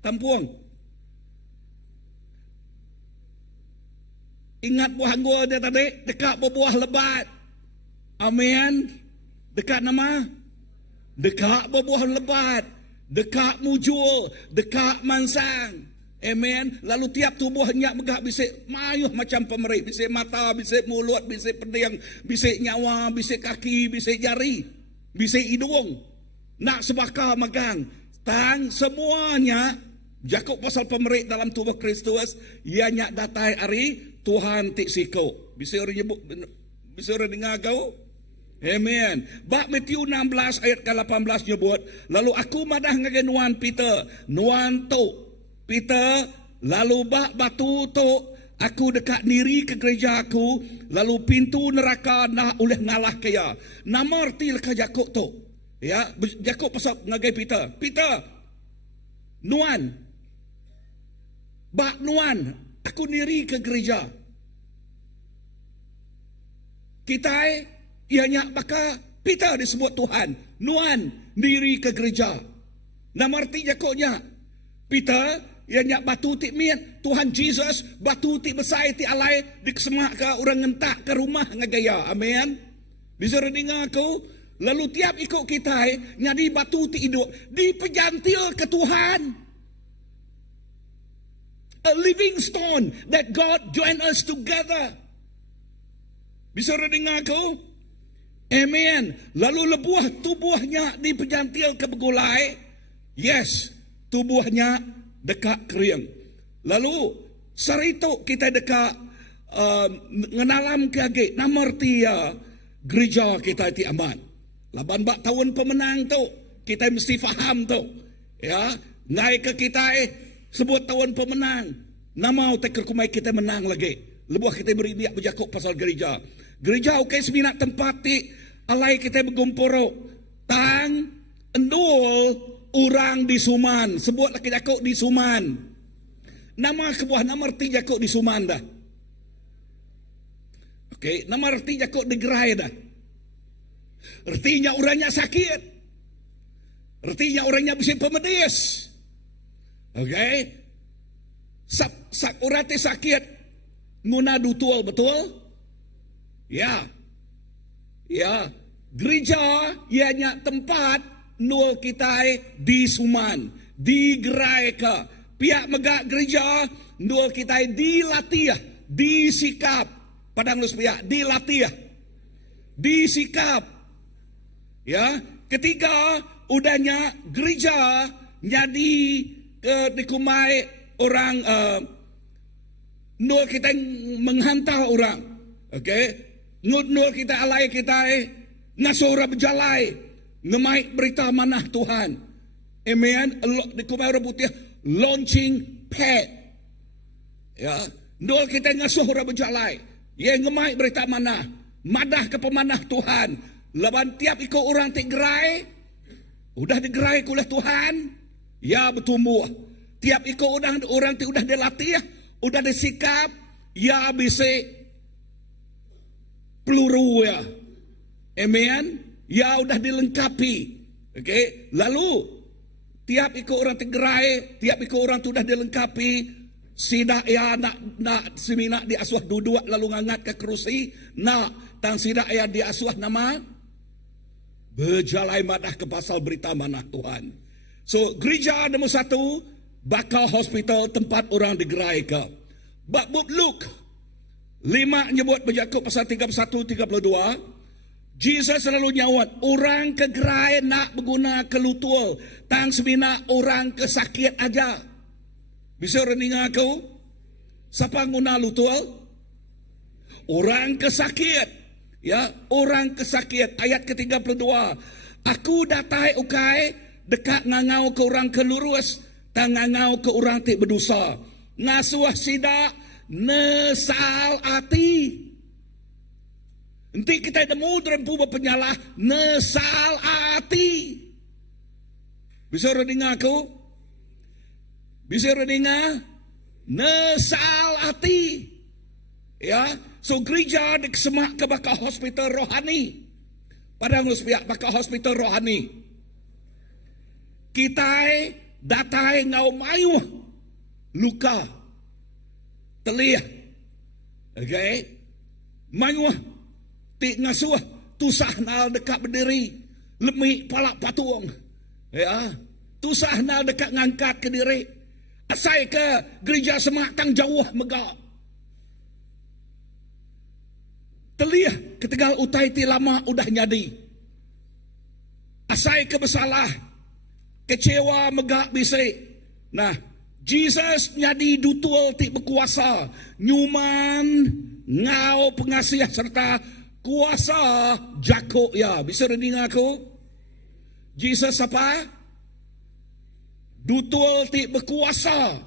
tampuang. Ingat buah anggur dia tadi, dekat berbuah lebat. Amin. Dekat nama? Dekat berbuah lebat. Dekat mujur. Dekat mansang. Amin. Lalu tiap tubuhnya megak bisik mayuh macam pemerik. Bisik mata, bisik mulut, bisik pedang, bisik nyawa, bisik kaki, bisik jari, bisik hidung. Nak sebakar magang. Tang semuanya Jakub pasal pemerik dalam tubuh Kristus, ianya datai ari Tuhan tik siko. Bisa orang nyebut, bisa orang dengar kau? Amen. Bak Matthew 16 ayat ke-18 nyebut, lalu aku madah ngagai nuan Peter, nuan tu Peter, lalu bak batu tu aku dekat diri ke gereja aku, lalu pintu neraka nak oleh ngalah kaya. Nama arti leka Jakub tu. Ya, Jakub pasal ngagai Peter. Peter, nuan, bak nuan, aku diri ke gereja. kita ianya baka pita disebut Tuhan. Nuan diri ke gereja. Nama artinya koknya. Pita ianya batu ti mian. Tuhan Jesus batu ti besai ti alai dikesemak ke orang ngentak ke rumah ngagaya. Amin. Bisa dengar aku. Lalu tiap ikut kita nyadi batu ti hidup. Dipejantil ke Tuhan. A living stone that God join us together. Bisa dengar aku? Amen. Lalu lebuah tubuhnya dipejantil ke begulai. Yes, tubuhnya dekat kering. Lalu sarito kita dekat ngenalam ke namerti gereja kita ti aman. Laban bak tahun pemenang tu, kita mesti faham tu. Ya, ngai ke kita sebut tahun pemenang. Nama teker kumai kita menang lagi. Lebuah kita beri biak berjakuk pasal gereja. Gereja okey seminat tempat ti alai kita bergumporo. Tang endul orang di Suman. Sebut lagi jakuk di Suman. Nama kebuah nama arti jakuk di Suman dah. Okey, nama arti jakuk di Gerai dah. Artinya orangnya sakit. Artinya orangnya bisa pemedis. Okey. Sak orang te sakit nguna dutul betul? Ya. Ya, gereja ianya tempat nul kita di Suman, di Gerai ke. Pihak megak gereja nul kita dilatih, disikap. Padang lu pihak dilatih. Disikap. Ya, ketiga udahnya gereja jadi ke dikumai orang nul kita menghantar orang. Okey, nul kita alai kita ngasora berjalai ngemai berita manah Tuhan. Amen. Dikumai orang putih launching pad. Ya, nul kita ngasora berjalai. Ye ngemai berita manah, madah ke pemanah Tuhan. Laban tiap ikut orang ti gerai, udah digerai oleh Tuhan, ya bertumbuh. Tiap ikut orang ti udah dilatih, udah disikap, ya bisa peluru ya. Amen. Ya udah dilengkapi. Okey. Lalu tiap ikut orang ti gerai, tiap ikut orang tu udah dilengkapi. Sidak ya nak semina diasuh duduk lalu ngangat ke kerusi. Nak tang sidak ya diasuh nama berjalai madah ke pasal berita manah Tuhan. So gereja nombor 1 bakal hospital tempat orang digerai ke. Bab Luke 5 nyebut berjakut pasal 31-32. Jesus selalu nyawat orang ke gerai nak berguna ke lutul. Tang semina orang ke sakit aja. Bisa orang dengar aku? Siapa guna lutul? Orang ke sakit. Ya, orang kesakit. Ayat ke-32. Aku datai ukai dekat ngangau ke orang kelurus, tang ngangau ke orang tik berdosa. Ngasuh sidak nesal ati. Nanti kita demu derempu berpenyalah nesal ati. Bisa orang dengar aku? Bisa orang dengar? Nesal ati. Ya, so gereja dikesemak ke bakal hospital rohani. Padang lu sepiak bakal hospital rohani. Kita datai ngau mayu luka telih. Okay? Mayu ti ngasuh tusah nal dekat berdiri. Lemik palak patuang. Ya, tusah nal dekat ngangkat ke diri. Asai ke gereja semak tang jauh megak. Telih ketegal utai ti lama udah nyadi. Asai kebesalah. Kecewa megak bisik. Nah, Jesus nyadi dutul ti berkuasa. Nyuman ngau pengasih serta kuasa jakuk ya. Bisa dengar aku? Jesus apa? Dutul ti berkuasa.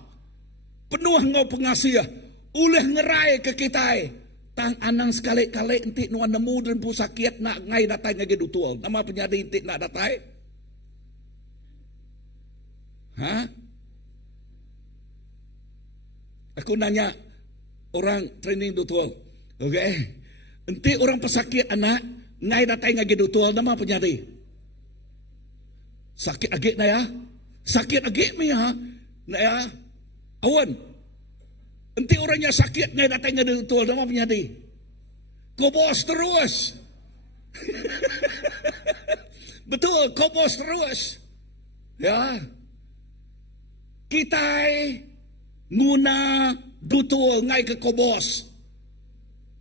Penuh ngau pengasih. Uleh ngerai ke kita. Tang anang sekali-kali entik nuan nemu dan pu sakit nak ngai datai ngage dutul. Nama penyadi entik nak datai? Ha? Aku nanya orang training dutul. Okay? Enti orang pesakit anak, ngai datai ngagi dutul nama penyadi. Sakit agik na ya. Sakit agik mi ya. Na ya. Awan. Enti orangnya sakit ngai datai ngagi dutul nama penyadi. Kobos terus. Betul, kobos terus. Ya. Kita nguna dutul ngai ke kobos.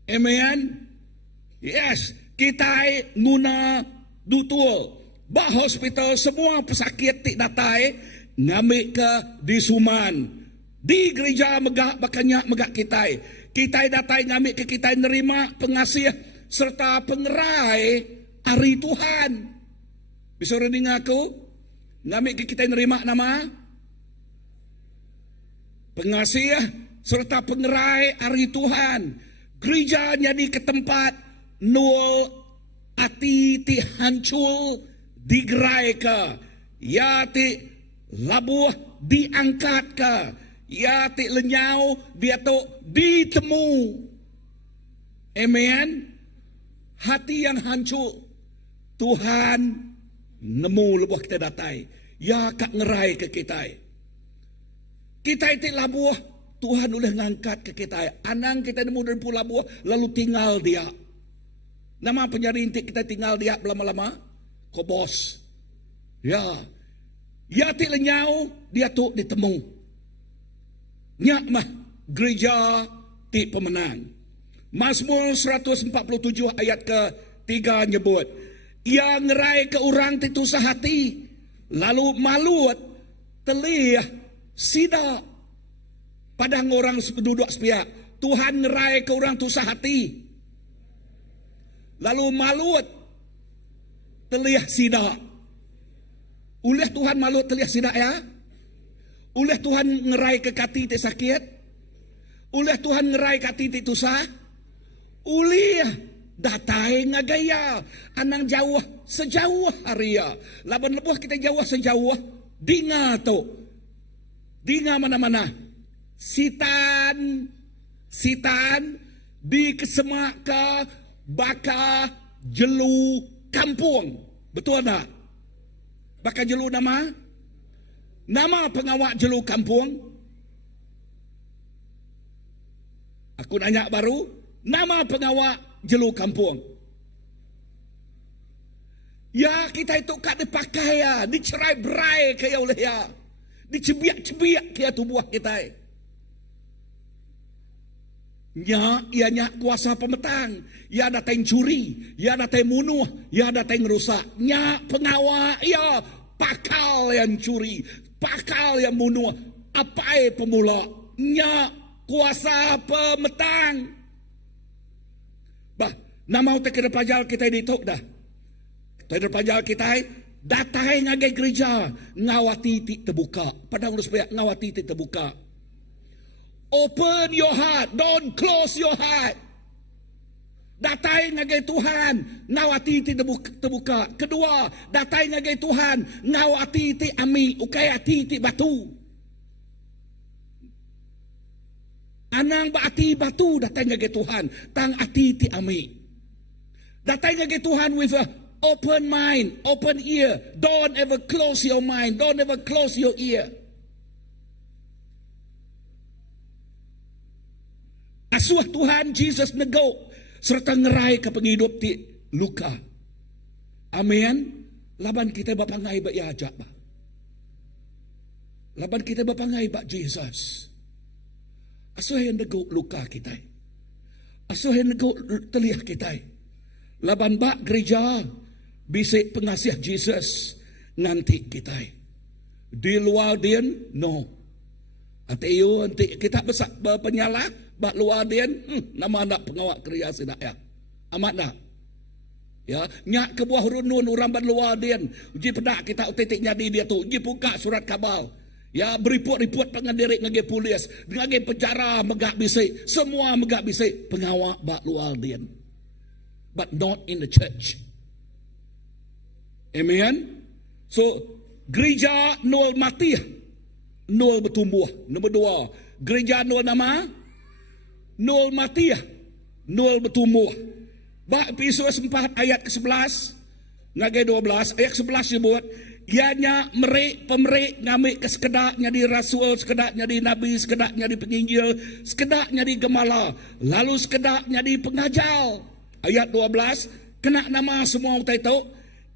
Amen. Yes, kita nguna dutul. Ba hospital semua pesakit tik datai ngamik ke di Suman. Di gereja megak bakanya megak kita. Kita datai ngamik ke kita nerima pengasih serta pengerai hari Tuhan. Bisa reading aku? Ngamik ke kita nerima nama pengasih serta pengerai hari Tuhan. Gereja jadi ke tempat nol ati ti hancur digerai ke. Ya ti labuh diangkat ke. Ya ti lenyau dia tu ditemu. Amen. Hati yang hancur Tuhan nemu lebuh kita datai. Ya kak ngerai ke kita. Kita itu labuh Tuhan udah ngangkat ke kita. Anang kita nemu dari pulau labuh lalu tinggal dia. Nama penyari intik kita tinggal dia lama-lama. Kobos. Ya. Ya ti lenyau dia tu ditemu. Nyak mah gereja ti pemenang. Mazmur 147 ayat ke-3 nyebut. Ia ngerai ke orang ti tusah hati. Lalu malut telih sida. Padang orang duduk sepiak. Tuhan ngerai ke orang tusah hati. Lalu malut telih sida. Oleh Tuhan malut telih sida ya. Oleh Tuhan ngerai ke kati ti sakit. Oleh Tuhan ngerai kati ti tusah. Oleh datai ngagaya. Anang jauh sejauh haria. Laban lebuh kita jauh sejauh. Dinga tu. Dinga mana-mana. Sitan di kesemak ke baka jelu kampung. Betul tak? Baka jelu nama pengawak jelu kampung. Aku nanya baru. Nama pengawak jelu kampung. Ya kita itu kak dipakai ya. Dicerai berai kaya oleh ya. Dicebiak-cebiak kaya tubuh kita. Ya, ianya kuasa pemetang. Ya datang curi. Ya datang munuh. Ya datang rusak. Ya pengawak. Ya pakal yang curi. Pakal yang munuh. Apai pemula. Ya kuasa pemetang. Bah, nama utak kena pajal kita ditok dah. Kita pajal kita datai ngagai gereja ngawati ti terbuka. Padang lu supaya ngawati ti terbuka. Open your heart, don't close your heart. Datai ngagai Tuhan ngawati ti terbuka. Kedua, datai ngagai Tuhan ngawati ti ami ukai ati ti batu. Anang baati batu datang ke Tuhan. Tang ati ti ami. Datang ke Tuhan with a open mind, open ear. Don't ever close your mind. Don't ever close your ear. Asuh Tuhan Jesus nego serta ngerai ke penghidup ti luka. Amin. Laban kita bapangai ba iajak ba. Laban kita bapangai ba Jesus. Asuhin nego luka kita. Asuhin nego telih kita. Laban ba gereja bisik pengasih Jesus nanti kita. Di luar dia no. Atau nanti kita besak penyala ba luar dia nama anak pengawak gereja sidak ya. Amat nak. Ya, nyak ke buah runun orang ban luar dia. Uji pedak kita utitik nyadi dia tu. Uji buka surat kabal. Ya beriput-riput pengendirik ngage polis, ngage penjara megak bisik, semua megak bisik pengawak bak luar dian. But not in the church. Amen. So gereja nol mati, nol bertumbuh. Nombor dua, gereja nol nama, nol mati, nol bertumbuh. Ba Efesus 4 ayat ke-11 ngagai 12 ayat 11 sebut ianya merik pemerik ngamik ke sekedak jadi rasul, sekedak jadi nabi, sekedak jadi penginjil, sekedak jadi gemala, lalu sekedak jadi pengajar. Ayat 12 kena nama semua utai tu,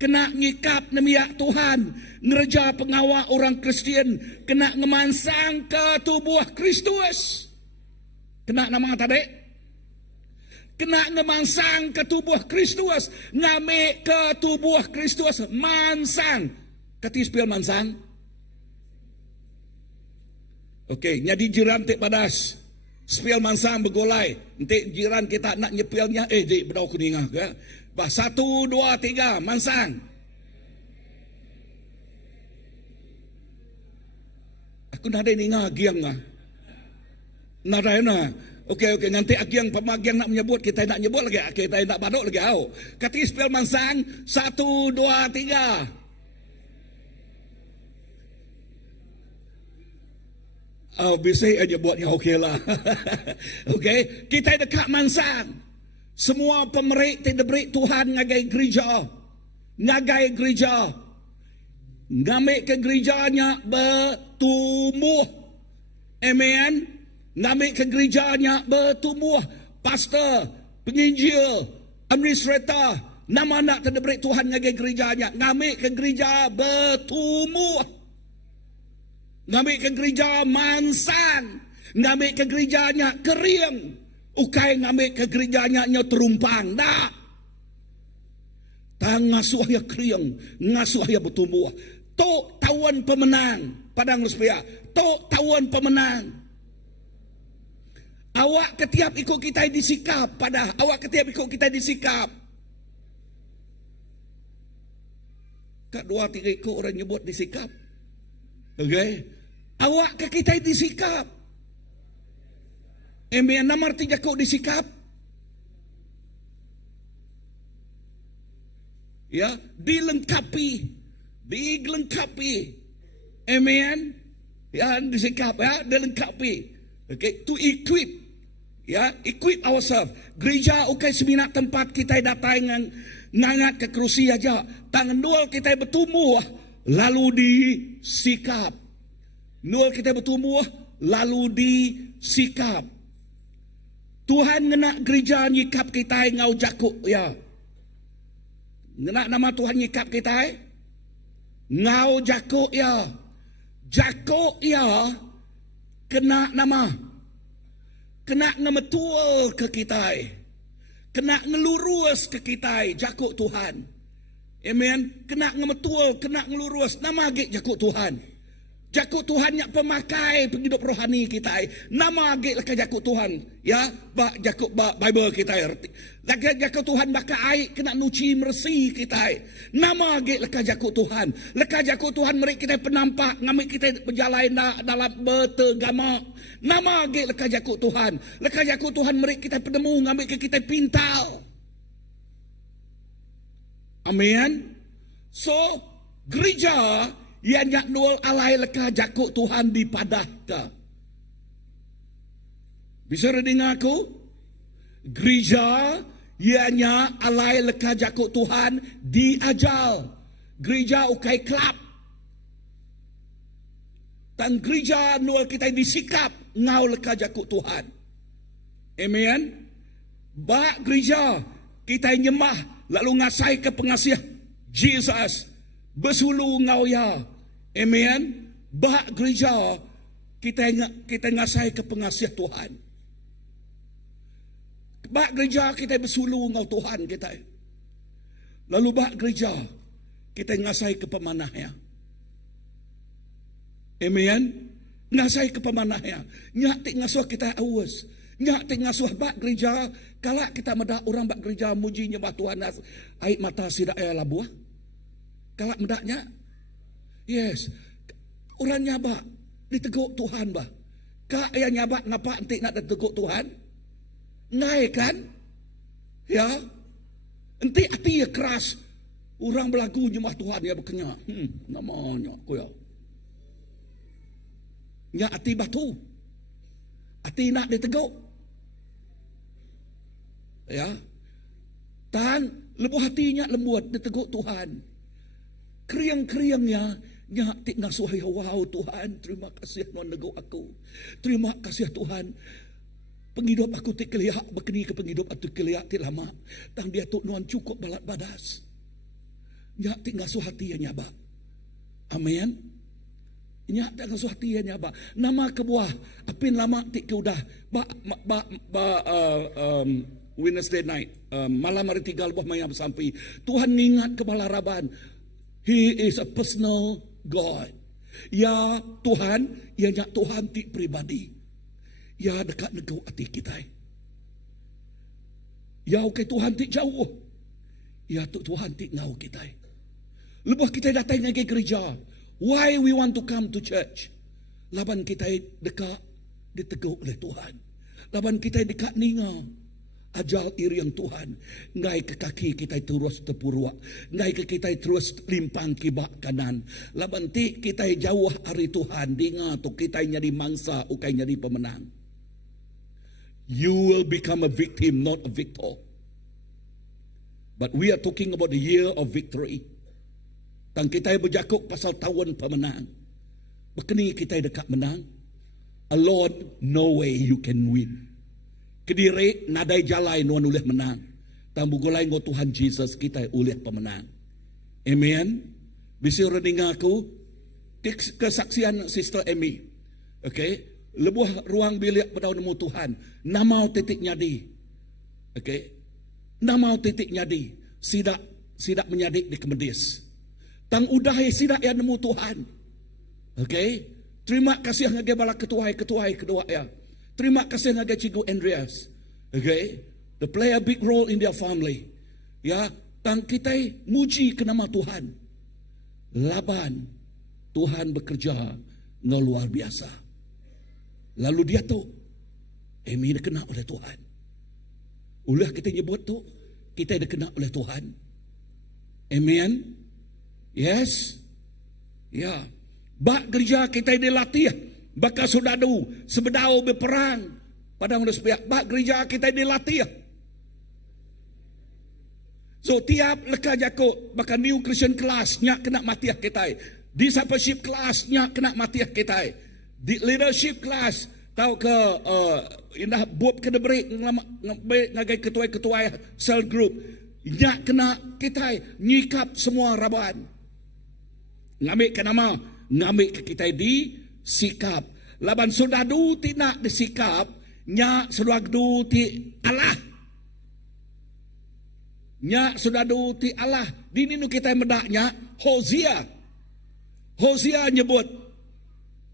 kena ngikap nemiak Tuhan, ngerja pengawal orang Kristian, kena ngemansang ke tubuh Kristus. Kena nama tadi? Kena ngemansang ke tubuh Kristus, ngamik ke tubuh Kristus, mansang. Kati spill mansang. Okey, jadi jiran tik padas. Spill mansang bergolai. Nanti jiran kita nak nyepilnya, dik bedau kuningah ke. Bah 1, 2, 3, mansang. Aku nak ada ningah giang lah. Nak ada. Okey, nanti agiang pemagiang nak menyebut, kita nak nyebut lagi, kita nak baduk lagi. Kati spell mansang, 1, 2, 3. Bisa aja buatnya okey lah. Okey, kita dekat mansang. Semua pemerik tidak beri Tuhan ngagai gereja. Ngagai gereja. Ngamik ke gerejanya bertumbuh. Amen. Ngamik ke gerejanya bertumbuh. Pastor, penginjil, administrator, nama nak terdebrik Tuhan ngagai gerejanya. Ngamik ke gereja bertumbuh. Ngamik ke gereja mansang. Ngamik ke gerejanya kering. Ukai ngamik ke gerejanya terumpang. Tak. Tang ngasuh ya kering. Ngasuh ya bertumbuh. Tok tawan pemenang. Padang Luspia. Tok tawan pemenang. Awak ketiap ikut kita disikap pada awak ketiap ikut kita disikap. Kak 2, 3 ikut orang nyebut disikap. Okey. Awak ke kita disikap. Amen. Nomor 3 kau disikap. Ya, dilengkapi. Dilengkapi. Amen. Ya, disikap ya, dilengkapi. Okay, to equip. Ya, equip ourselves. Gereja ukai seminat tempat kita datang ngangat ke kerusi aja. Tangan nol kita bertumbuh lalu disikap. Nol kita bertumbuh lalu disikap. Tuhan ngena gereja nyikap kita ngau jakuk ya. Ngena nama Tuhan nyikap kita ngau jakuk ya. Jakuk ya kena nama. Kena ngemetul ke kita. Kena ngelurus ke kita. Jakuk Tuhan. Amen. Kena ngemetul, kena ngelurus. Nama agak jakuk Tuhan. Jakuk Tuhan yang pemakai penghidup rohani kita. Nama agak leka jakuk Tuhan. Ya, bak jakuk bak Bible kita. Leka jakuk Tuhan baka air kena nuci mersi kita. Nama agak leka jakuk Tuhan. Leka jakuk Tuhan mereka kita penampak ngambil kita berjalan dalam bertegama. Nama agak leka jakuk Tuhan. Leka jakuk Tuhan mereka kita penemu ngambil kita pintal. Amin. So, gereja yang nak nual alai leka jakuk Tuhan dipadah ke. Bisa dengar aku? Gereja ianya alai leka jakuk Tuhan diajal. Gereja ukai klub. Dan gereja nual kita disikap ngau leka jakuk Tuhan. Amen. Bak gereja kita nyembah lalu ngasai ke pengasih Jesus. Bersulu ngau ya. Amen. Bak gereja kita ngasai ke pengasih Tuhan. Bak gereja kita bersulu ngau Tuhan kita. Lalu bak gereja kita ngasai ke pemanahnya. Amen. Ngasai ke pemanahnya. Nyak tik ngasuh kita awas. Nyak tik ngasuh bak gereja. Kalau kita medak orang bak gereja muji nyembah Tuhan. Air mata sidak air labuah. Kalau mendaknya, yes, orang nyabak diteguk Tuhan bah. Kak yang nyabak ngapa nanti nak diteguk Tuhan? Ngai kan? Ya, nanti hati ya keras. Orang berlagu nyembah Tuhan ya berkenya. Namanya aku ya. Nya hati batu, hati nak diteguk. Ya, Tan lebuh hatinya lembut diteguk Tuhan. Kriang-kriangnya nya tik ngasuh wow Tuhan, terima kasih non nego aku. Terima kasih Tuhan. Penghidup aku tik keliak bekeni ke penghidup aku keliak tik lama. Tang dia tu nuan cukup balat badas. Nya tik ngasuh hati ya nyaba. Amin. Nya tik ngasuh hati ya nyaba. Nama kebuah apin lama tik ke udah Wednesday night malam hari 3 lebuh mayam sampai Tuhan ingat kebalaraban. He is a personal God. Ya Tuhan, ianya Tuhan ti pribadi. Ya dekat negau hati kita. Ya okay Tuhan ti jauh. Ya Tuhan ti ngau kita. Lepas kita datang ke gereja. Why we want to come to church? Laban kita dekat diteguk oleh Tuhan. Laban kita dekat ninga. Ajal iriang Tuhan. Ngai ke kaki kita terus terpuruk. Ngai ke kita terus limpang kibak kanan. Laban ti kita jauh hari Tuhan. Dengar tu kita jadi mangsa. Ukai jadi pemenang. You will become a victim, not a victor. But we are talking about the year of victory. Tang kita berjakuk pasal tahun pemenang. Bekeni kita dekat menang. Alone, no way you can win. Kediri nadai jalai nuan uleh menang. Tambu golai ngo Tuhan Jesus kita uleh pemenang. Amen. Bisa rendengar aku kesaksian Sister Amy. Okay. Lebuh ruang bilik pada nemu Tuhan. Namau titik nyadi. Okay. Namau titik nyadi. Sidak menyadik di Kemedis. Tang udahai sidak yang nemu Tuhan. Okay. Terima kasih ngage bala ketuai kedua ya. Terima kasih ngage Cikgu Andreas. Okay. They play a big role in their family. Ya, tang kita muji ke nama Tuhan. Laban Tuhan bekerja luar biasa. Lalu dia tu Amy dikena oleh Tuhan. Ulah kita nyebut tu kita dikena oleh Tuhan. Amen. Yes. Ya. Bak gereja kita dilatih. Baka sudadu sebedau berperang pada manusia pihak. Bak gereja kita dilatih. So tiap leka jakut baka new Christian class nya kena matiah kita. Discipleship class nya kena matiah kita. Di leadership class tahu ke indah buat kena break ngagai ketua cell group nya kena kita nyikap semua raban. Ngambil ke nama ngambil ke kita di sikap. Laban sudadu tidak disikap, nya sudadu ti Allah. Nya sudadu ti Allah. Dini nu kita medaknya Hosea. Hosea nyebut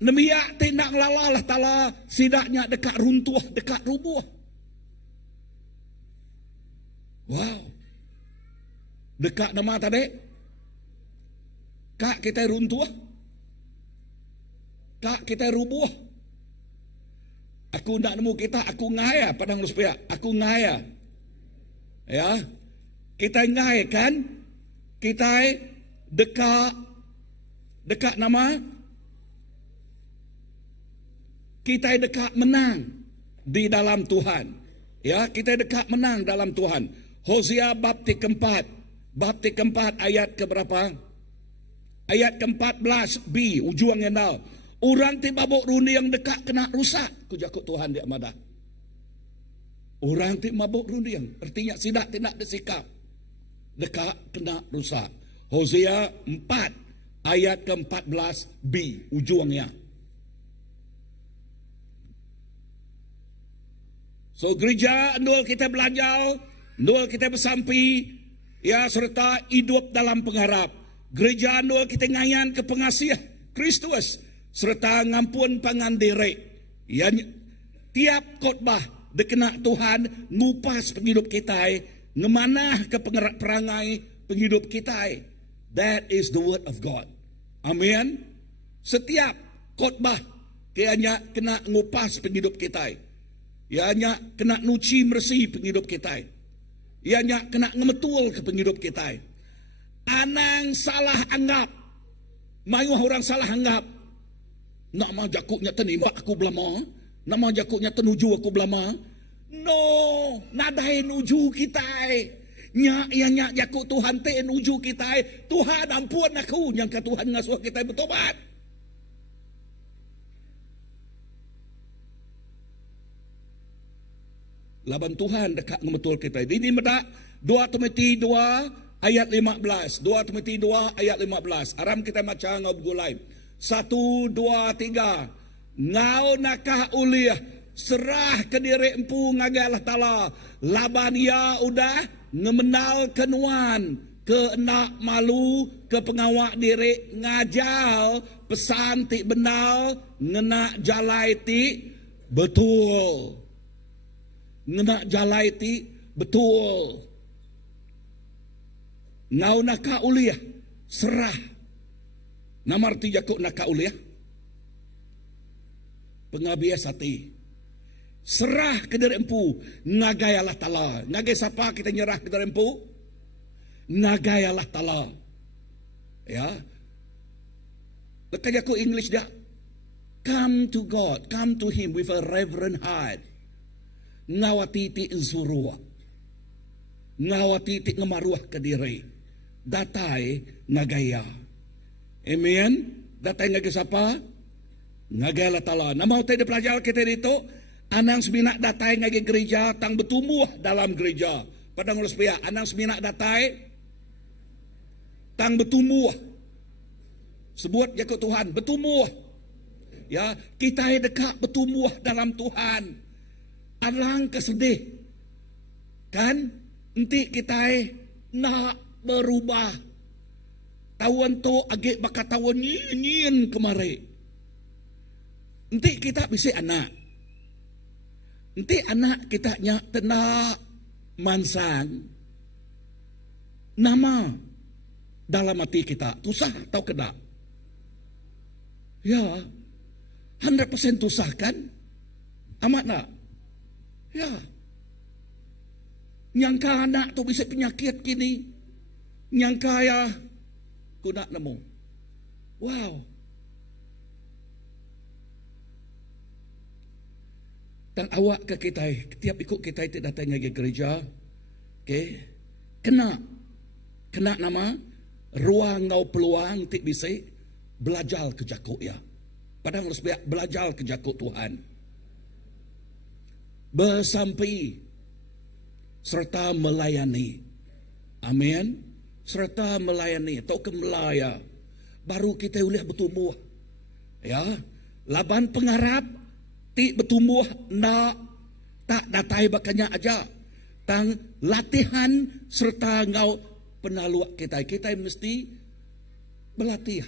nemiak tindak lalah tala sidaknya dekat runtuh, dekat rubuh. Wow. Dekat nama tadi. Kak kita runtuh. Kak kita rubuh. Aku nak nemu kita, aku ngaya padang supaya aku ngaya. Ya. Kita ngaya kan? Kita dekat nama kita dekat menang di dalam Tuhan. Ya, kita dekat menang dalam Tuhan. Hosea bab keempat. Bab keempat ayat keberapa? Ayat ke-14b ujungnya nal. Orang ti mabuk rundi yang dekat kena rusak. Ku jakut Tuhan dia madah. Orang ti mabuk rundi yang artinya sidak tidak disikap. Dekat kena rusak. Hosea 4 ayat ke-14b ujungnya. So gereja nul kita belajar, nul kita bersampi, ya serta hidup dalam pengharap. Gereja nul kita ngayan ke pengasih Kristus. Serta ngampun pangandirek. Ya, tiap khotbah dekena Tuhan ngupas penghidup kita, ngemanah ke perangai penghidup kita. That is the word of God. Amin. Setiap khotbah kayaknya kena ngupas penghidup kita. Ianya kena nuci bersih penghidup kita. Ianya kena ngemetul ke penghidup kita. Anang salah anggap. Mayuh orang salah anggap. Nama jakuknya tenimba aku belama. Nama jakuknya tenuju aku belama. No, nadai nuju kita. Nya ianya jaku Tuhan te nuju kita. Tuhan ampun aku yang ke Tuhan ngasuh kita bertobat. Laban Tuhan dekat ngebetul kita. Ini medak 2 Timotius 2 ayat 15. 2 Timotius 2 ayat 15. Aram kita macam ngau begulai. 1, 2, 3. Ngau nakah uliah serah ke diri empu ngagai Allah Ta'ala. Laban ia udah ngemenal kenuan ke enak malu ke pengawak diri ngajal pesan ti benal ngenak jalai ti betul. Ngenak jalai ti betul. Ngau nakah uliah serah. Nama arti jakuk nakah uliah pengabias hati. Serah ke diri empu ngagai Allah Ta'ala. Ngagai siapa kita nyerah ke diri empu? Ngagai Allah Ta'ala. Ya. Lekas aku English dah. Come to God, come to Him with a reverent heart. Ngawati insurua. Ngawati ngemaruah ke diri. Datai ngagaya. Amen. Datai ngagai siapa? Ngagai Allah Ta'ala. Nama tayo pelajar kita dito. Anang seminak datai ngagai gereja tang bertumbuh dalam gereja. Padang ulus pia. Anang seminak datai tang bertumbuh. Sebut jakut Tuhan bertumbuh. Ya, kita dekat bertumbuh dalam Tuhan. Alang kesedih. Kan? Nanti kita nak berubah. Tawan tu agak bakal tawan nyin kemari. Nanti kita bisa anak. Nanti anak kita nyak tenak mansang. Nama dalam hati kita. Tusah atau kedak? Ya. 100% tusah kan? Amat nak? Ya. Nyangka anak tu bisa penyakit kini. Nyangka ya. Ku nak nemu. Wow. Dan awak ke kita, tiap ikut kita itu datang ke gereja, okay, kena nama ruang ngau peluang tik bisa belajar ke jakuk ya. Padahal harus belajar ke jakuk Tuhan. Bersampai serta melayani. Amin. Serta melayani atau kemelaya. Baru kita boleh bertumbuh. Ya. Laban pengharap ti bertumbuh nak tak datai bakanya aja. Tang latihan serta ngau penaluak kita. Kita mesti berlatih.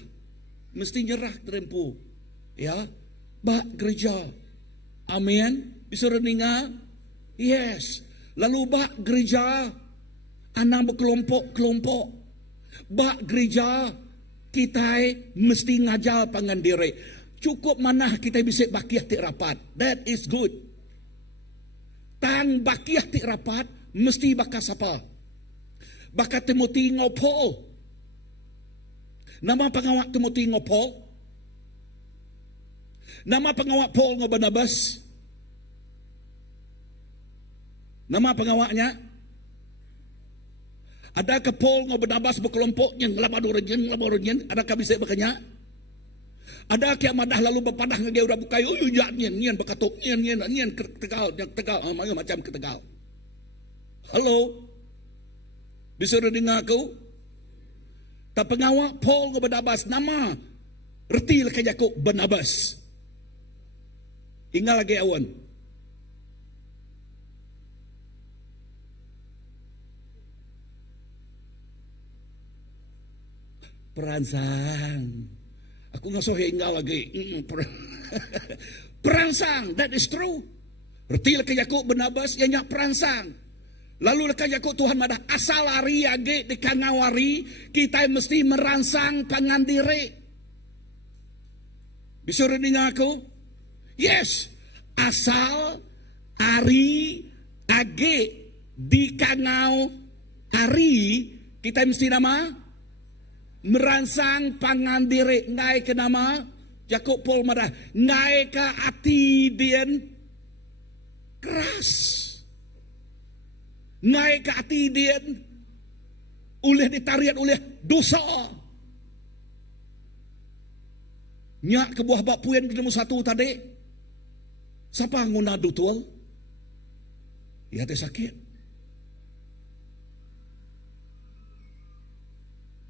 Mesti nyerah terempu. Ya. Bak gereja. Amin. Bisa reninga? Yes. Lalu bak gereja. Anak berkelompok-kelompok. Bak gereja. Kita mesti ngajar pangan diri. Cukup mana kita bisa bakiah tik rapat. That is good. Tang bakiah tik rapat. Mesti bakal siapa? Bakal Timotius ngau Paul. Nama pengawak Timotius ngau Paul. Nama pengawak Paul ngau Barnabas. Nama pengawaknya. Adakah Paul ngau Barnabas berkelompok yang ngelabar orang. Adakah bisa berkanya? Ada kia madah lalu berpadah ngagay udah bukai. Ya nyen bekatuk nyen tegal mayu macam ke Tegal. Halo. Bisa dengar aku? Tak pengawak Paul ngau Barnabas nama reti leka jakuk Barnabas. Ingat lagi awan. Peransang. Aku ngasuh hingga lagi. Perangsang. That is true. Reti leka jakuk Barnabas yang nyak perangsang. Lalu leka jakuk Tuhan madah asal lari age di kangawari. Kita mesti merangsang pangan diri. Bisa dengar aku? Yes. Asal ari age di kangau ari. Kita mesti nama merangsang pangan diri ngai ke nama Jakub Paul marah ngai ke hati dian keras ngai ke hati dian Oleh ditarian oleh dosa. Nyak ke buah bak puan ketemu satu tadi. Siapa nguna dutul? Ya teh sakit.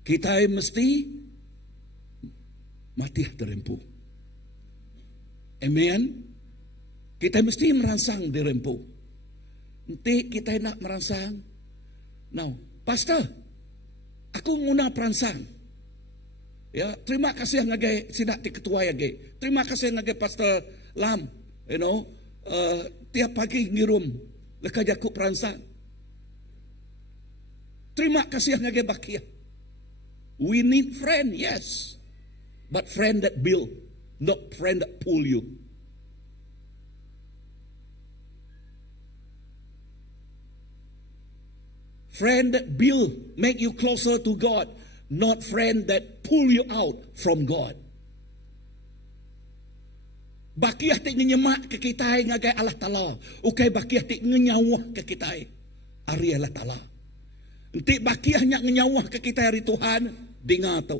Kita mesti mati terempuh. Amen. Kita mesti merangsang dirempuh. Nanti kita nak merangsang. Now, pastor, aku nguna perangsang. Ya, terima kasih ngagai sidak ti ketua ya ge. Terima kasih ngagai Pastor Lam, tiap pagi ngirum leka jaku perangsang. Terima kasih ngagai bakia. We need friend, yes. But friend that build, not friend that pull you. Friend that build, make you closer to God. Not friend that pull you out from God. Bakiah tik ngenyemak ke kita ngagai Allah Ta'ala. Ukai bakiah tik ngenyawah ke kita. Ari Allah Ta'ala. Nanti bakiahnya ngenyawah ke kita hari Tuhan. Dengar tu.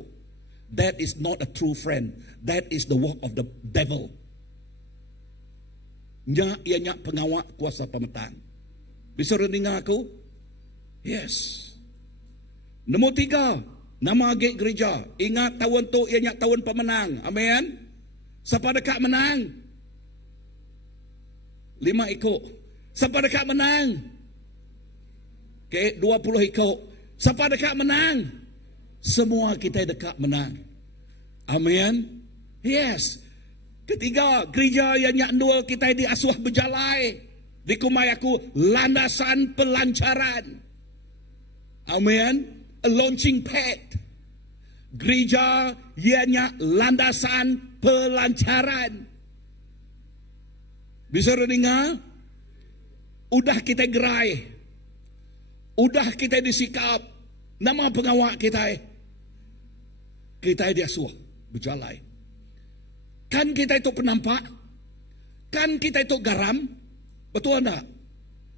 That is not a true friend. That is the work of the devil. Nyak ia nyak pengawak kuasa pemetang. Bisa dengar aku? Yes. Nombor 3. Nama agak gereja. Ingat tahun tu ianya tahun pemenang. Amin. Siapa dekat menang? 5 ekor. Siapa dekat menang? Okay, 20 ekor. Siapa dekat menang? Semua kita dekat menang. Amin. Yes. Ketiga, gereja yang nyak dua kita di asuh berjalai. Di kumai aku landasan pelancaran. Amin. A launching pad. Gereja ianya landasan pelancaran. Bisa dengar? Udah kita gerai. Udah kita disikap. Nama pengawak kita. Kita diasuh berjalai. Kan kita itu penampak? Kan kita itu garam? Betul tak?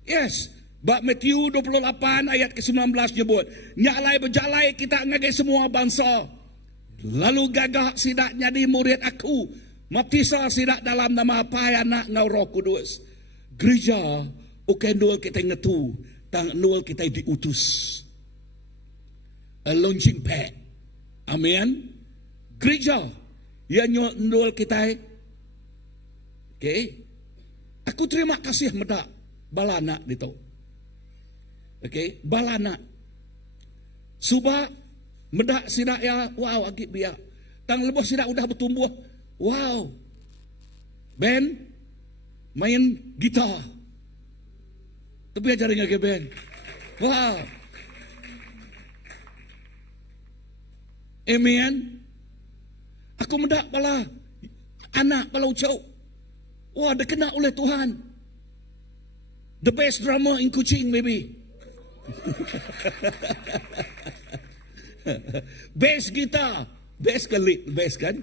Yes. Bab Matthew 28 ayat ke-19 nyebut, nyalai berjalai kita ngagai semua bangsa. Lalu gagah sidak jadi murid aku. Mapisa sidak dalam nama apa anak ngau Roh Kudus. Gereja ukai nul kita ngetu, tang nul kita diutus. A launching pad. Amin. Gereja yang nul kita. Okay. Aku terima kasih medak balana itu. Okay, balana. Subak medak sidak ya, wow agak biak. Tang lebih sidak udah bertumbuh. Wow. Ben main gitar. Tapi aja dengan Ben. Wow. Amen. Aku medak bala anak bala ucau. Wah, dia kena oleh Tuhan. The best drummer in Kuching maybe. Bass gitar. Bass kali, bass kan?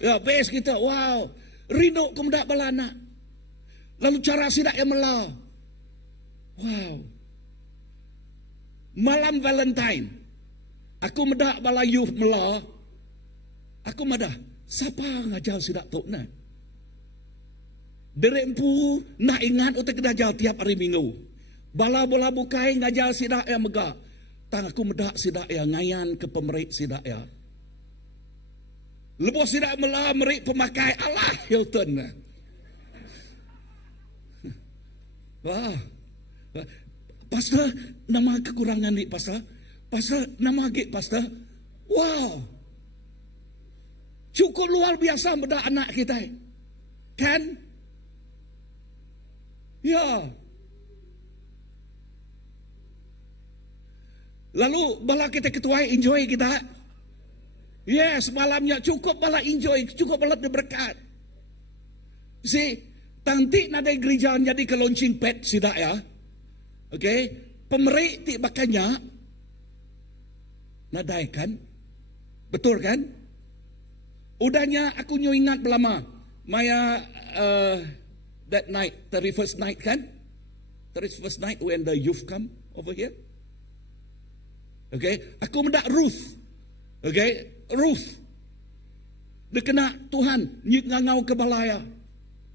Ya, bass gitar. Wow. Rino kemudak balana. Lalu cara sidak yang melah. Wow. Malam Valentine. Aku medak bala youth melah. Aku medah. Siapa ngajar sidak tok na? Derempu nak ingat untuk kedajar tiap hari Minggu. Bala bola bukai ngajar sidak yang megak. Tang aku medak sidak yang ngayan ke pemerik sidak ya. Lepas sidak melah merik pemakai Allah Hilton. Wah. Pastor, nama kekurangan ni pastor. Pastor, nama gig pastor. Wow. Cukup luar biasa medak anak kita. Kan? Ya. Lalu bala kita ketua enjoy kita. Yes, malamnya cukup bala enjoy, cukup bala berkat. See, tanti nadai gereja jadi ke launching pad sidak ya. Okay, pemerik ti bakanya nadai kan? Betul kan? Udahnya aku nyo ingat belama. Maya that night, 31st night kan? 31st night when the youth come over here. Okay, aku mendak Ruth. Okay, Ruth. Dia kena Tuhan nyik ngangau ke balaya.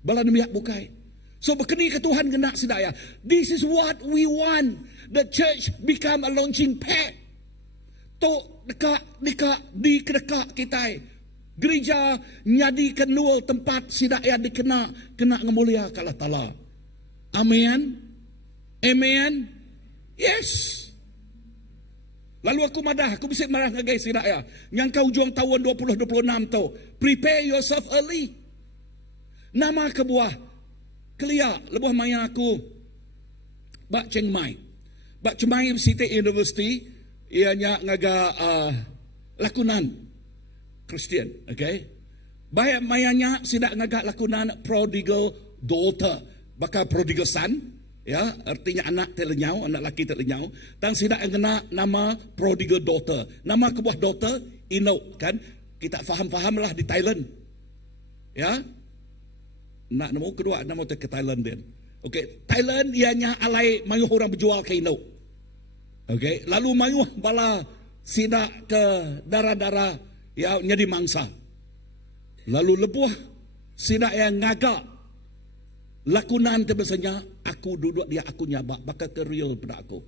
Bala demiak bukai. So berkeni ke Tuhan kena sedaya. This is what we want. The church become a launching pad. Tok dekat di kedekak kita. Gereja nyadikan nul tempat sidaya dikena ngemulia ke Allah Ta'ala. Amen. Amen. Yes. Lalu aku madah, aku bisik marah ngagai sidaya. Yang kau juang tahun 2026 tu. Prepare yourself early. Nama kebuah kelia lebuh maya aku Bak Chiang Mai. Bak Chiang Mai State University ianya ngaga lakunan Christian, okay? Baik mayanya sidak ngaga lakunan prodigal daughter, bakal prodigal son, ya, artinya anak telenyau, anak laki telenyau. Dan sidak kena nama prodigal daughter. Nama kebuah daughter Ino, kan? Kita faham-fahamlah di Thailand. Ya. Nak nemu kedua nama ke Thailand din. Okey, Thailand ianya alai mayuh orang berjual ke Ino. Okey, lalu mayuh bala sidak ke darah-darah ya jadi mangsa. Lalu lebuh sidak yang ngagak lakunan tu biasanya aku duduk dia aku nyabak bakal ke real pada aku.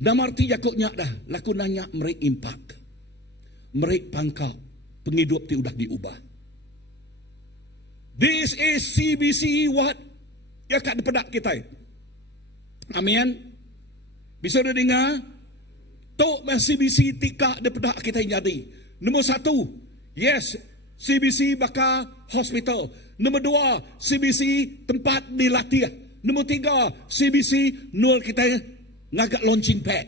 Dan arti jakuknya dah lakunannya merik impak. Merik pangkal penghidup ti udah diubah. This is CBC what ya kat depedak kita. Amin. Bisa dah dengar tok CBC tika depedak kita jadi. Nombor 1, yes, CBC bakal hospital. Nombor 2, CBC tempat dilatih. Nombor 3, CBC nul kita ngagak launching pad.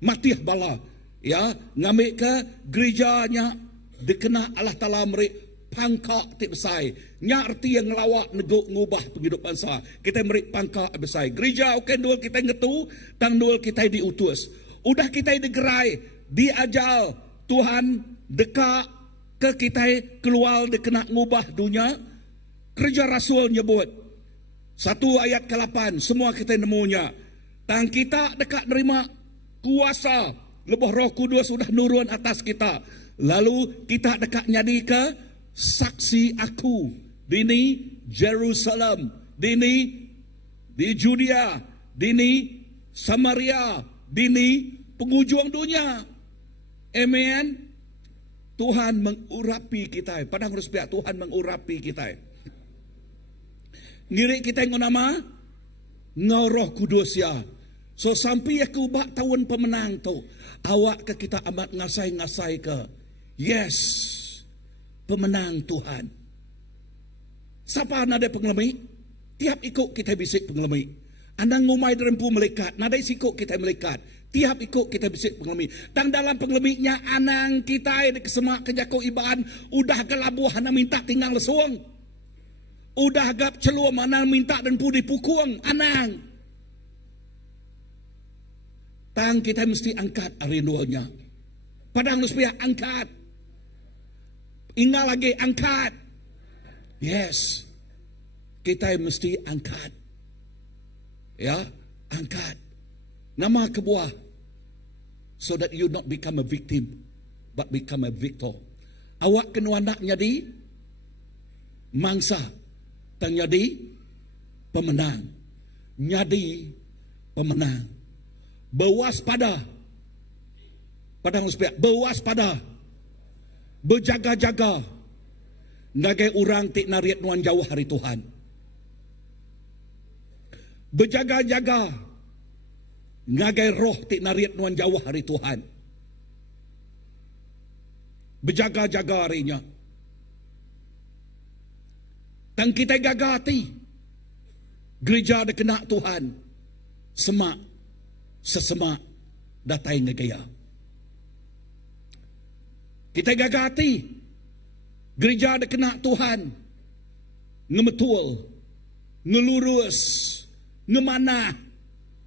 Matih bala. Ya, ngambil ke gerejanya dikena Allah Ta'ala merik pangkak ti besai. Nya arti yang ngelawak neguk ngubah penghidupan bangsa. Kita merik pangkak besai. Gereja oke dul kita ngetu, tang dul kita diutus. Udah kita digerai, diajal Tuhan dekat ke kita keluar dikena ngubah dunia. Kerja Rasul nyebut 1 ayat ke-8 semua kita nemunya. Dan kita dekat nerima kuasa lebih Roh Kudus sudah nurun atas kita. Lalu kita dekat nyadi ke saksi aku dini Jerusalem, dini di Judea, dini Samaria, dini penghujung dunia. Amen. Tuhan mengurapi kita. Padang harus pihak Tuhan mengurapi kita. Ngirik kita yang nama Roh Kudus ya. So sampai aku bak tahun pemenang tu. Awak ke kita amat ngasai-ngasai ke. Yes. Pemenang Tuhan. Siapa nada pengelami? Tiap ikut kita bisik pengelami. Andang ngumai derempu melekat. Nada sikuk kita melekat. Tiap ikut kita bisik pengelami. Dan dalam pengelaminya anang kita di kesemak kejako ibaan. Udah gelabuh hana minta tinggal lesuang. Udah gap celuam anang minta dan pudi pukung. Anang. Tang kita mesti angkat renewalnya. Padang luspia angkat. Ingat lagi angkat. Yes. Kita mesti angkat. Ya, angkat. Nama kebuah. So that you not become a victim, but become a victor. Awak kena nak jadi mangsa, tang jadi pemenang. Jadi pemenang. Berwaspada. Padang luspia, berwaspada. Berjaga-jaga. Nagai orang tik nariat nuan jauh hari Tuhan. Berjaga-jaga. Ngagai roh tik nariat nuan jauh hari Tuhan. Berjaga-jaga harinya. Dan kita gagati. Gereja ada kena Tuhan. Semak. Sesemak. Datai ngegaya. Kita gagati. Gereja ada kena Tuhan. Ngemetul. Ngelurus. Ngemanah.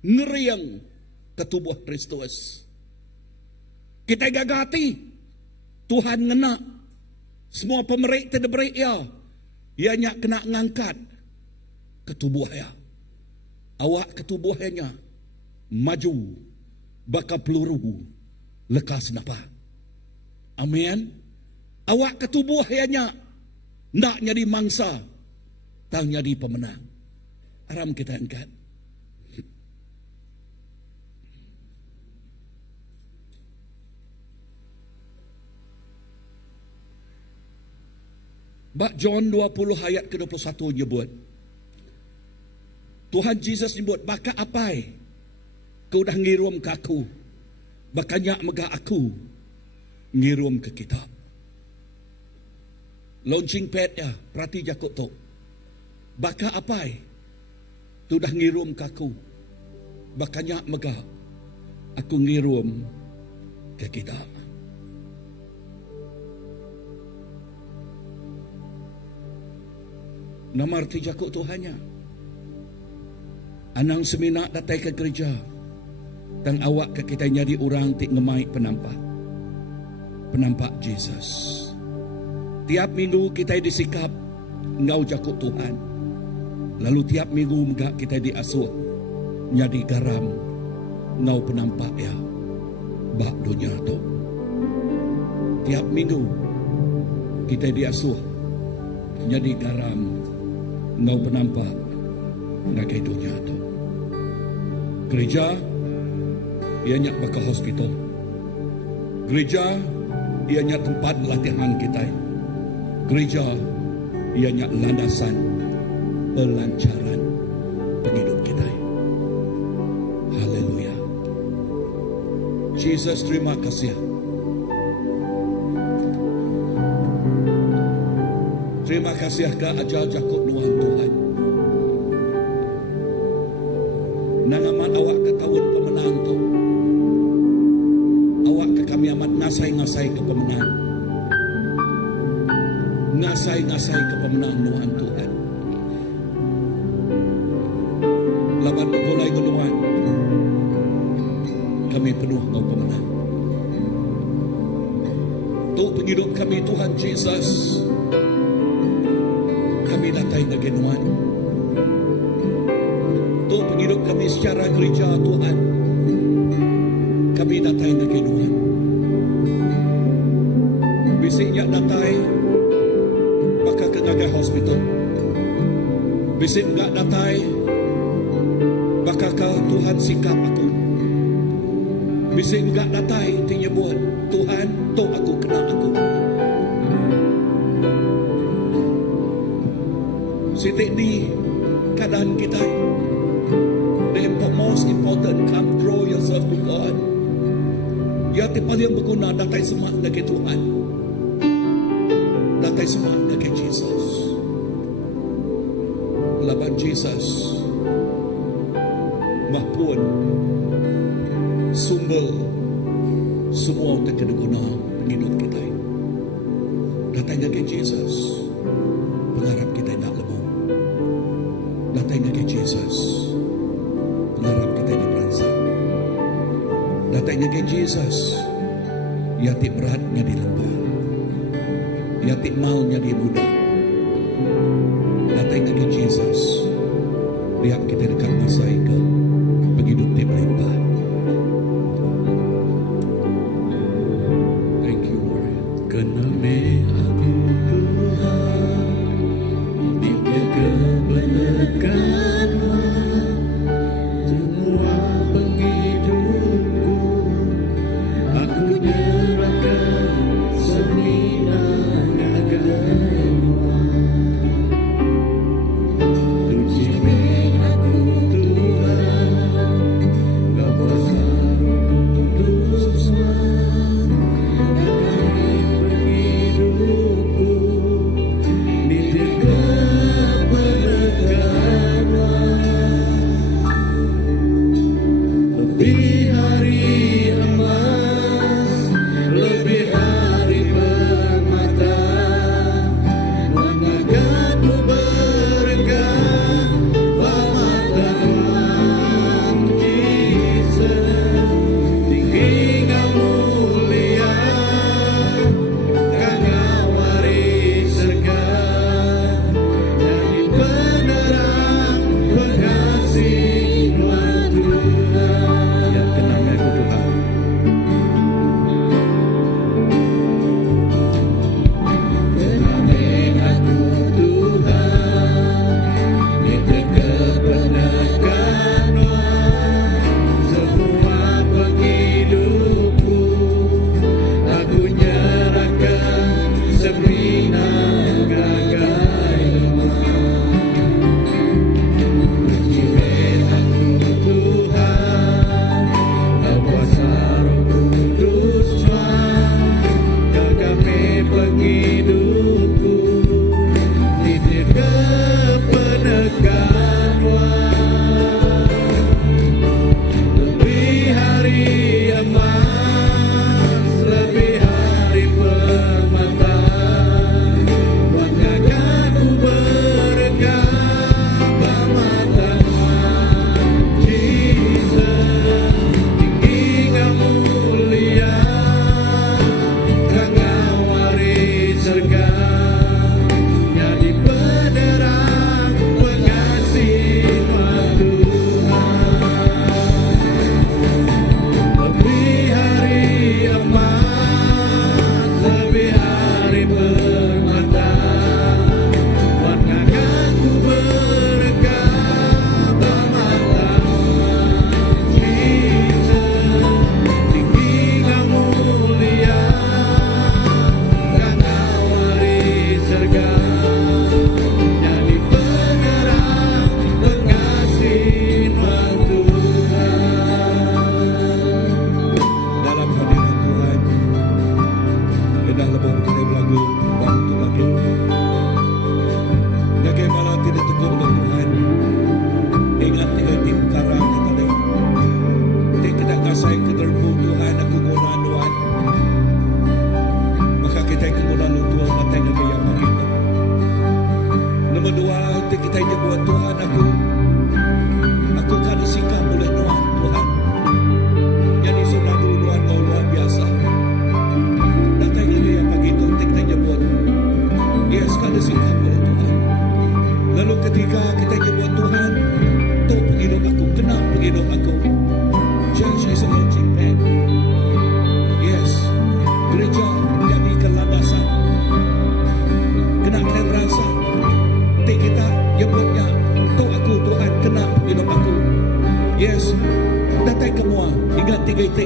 Ngeriang. Ketubuh Kristus. Kita gagati. Tuhan ngena. Semua pemerik terdeberik ya. Ianya kena ngangkat. Ketubuh ya. Awak ketubuhnya. Maju. baka peluru lekas napa. Amin. Awak ketubuh hanya nak jadi mangsa, tang jadi pemenang. Aram kita angkat. Bak John 20 ayat ke-21 nyebut, Tuhan Yesus nyebut, baka apai kau dah ngirum ke aku, bakanya megah aku ngirum ke kitab. Launching pad ya, perhati jakut tu. Baka apai tu dah ngirum ke aku, bakanya megah aku ngirum ke kitab. Nama arti jakut Tuhannya. Anang seminak datang ke gereja, dan awak ke kita nyari orang tik ngemai penampak Jesus. Tiap minggu kita disikap ngau jakut Tuhan. Lalu tiap minggu megak kita diasuh nyadi garam ngau penampak ya bak dunia tu. Tiap minggu kita diasuh nyadi garam ngau penampak ngakai dunia tu. Gereja ianya baka hospital. Gereja ianya tempat latihan kita. Gereja ianya landasan pelancaran penghidup kita. Haleluya. Jesus, terima kasih. Terima kasih ke ajar jakut nuan Tuhan. Nanaman awak ke tahun pemenang tu. Awak ke kami amat ngasai-ngasai ke pemenang. Ngasai-ngasai ke pemenang nuan Tuhan. Laban begulai nuan. Kami penuh kau pemenang. Tu penghidup kami Tuhan Jesus. Kami datang ke nuan. Tu penghidup kami secara gereja Tuhan. Kami datang ke nuan. Bisiknya datang baka ke ngagai hospital. Bisik enggak datang baka ke Tuhan sikap aku. Bisik enggak datang tinya buat Tuhan tu aku kena aku. Sitik ni keadaan kita. The most important, come draw yourself to God. Ya paling berguna datang semua dari Tuhan. Datang semua dari Jesus. Laban Jesus mahpun sumber semua terkena guna penghidup kita. Datang dari Jesus. Pengharap kita nak lemah. Datang dari Jesus. Pengharap kita diperansa. Datang dari Jesus. Yatik beratnya di lembah. Yatik malnya di mudah. Datang dari Jesus. Lihat kita dekat masa ke penghidup di melimpah. Thank you Lord. Kenapa aku Tuhan hidupnya kebenaranmu, semua penghidupku aku nyerahkan seminang agama. Tujuh aku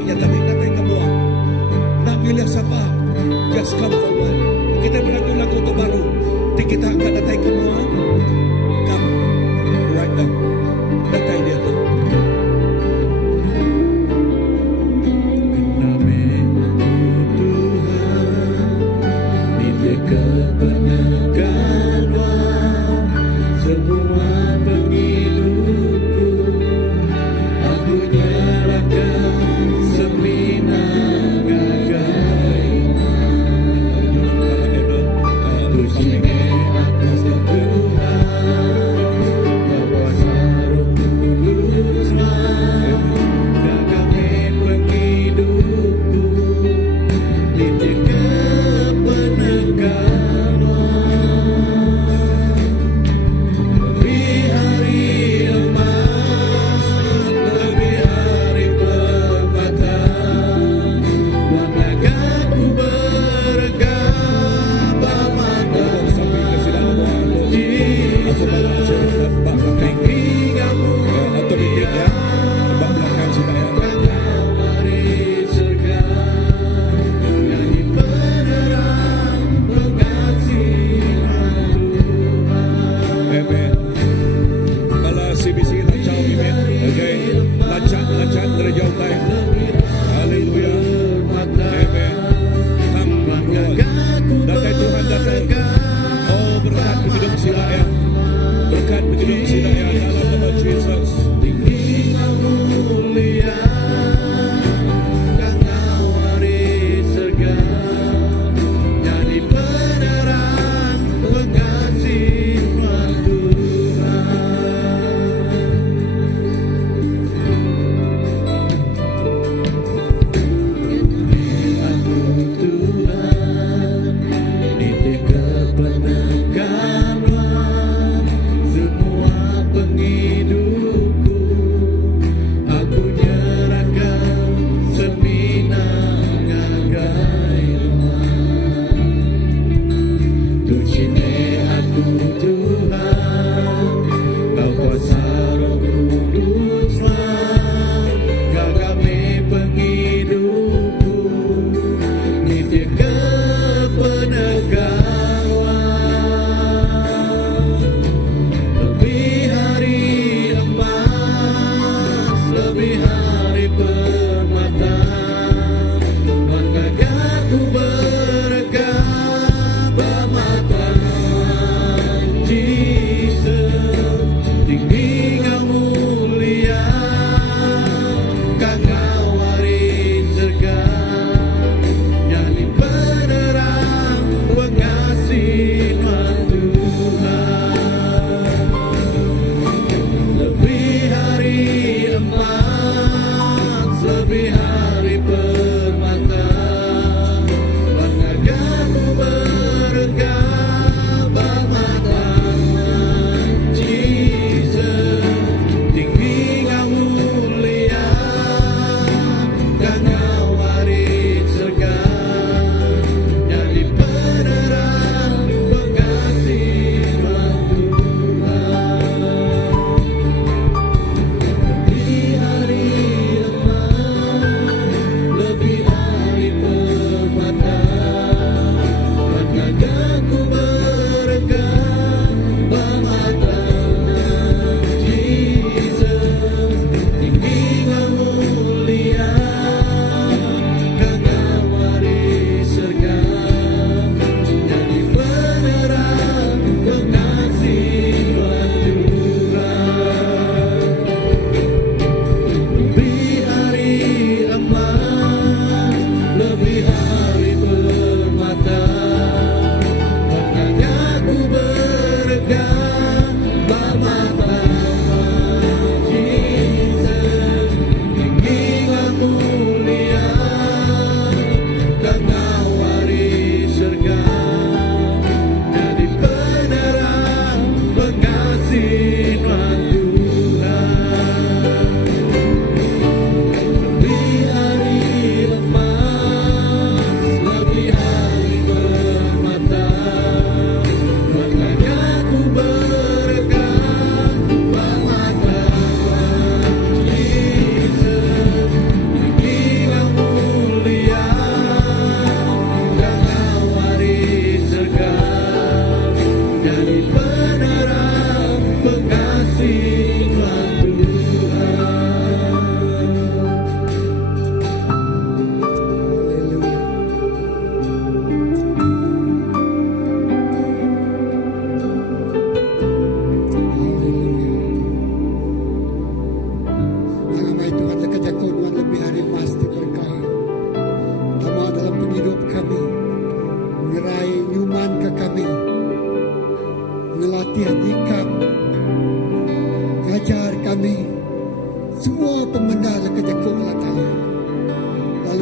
nya tapi natay kamuha. Nak milih siapa? Just come forward. Kita berlagu-lagu to baru. Di kita akan natay kamuha. Come right now. Natay dia tu. Semua penghidup aku nyalakan seminang gagai puji atas Tuhan bahwa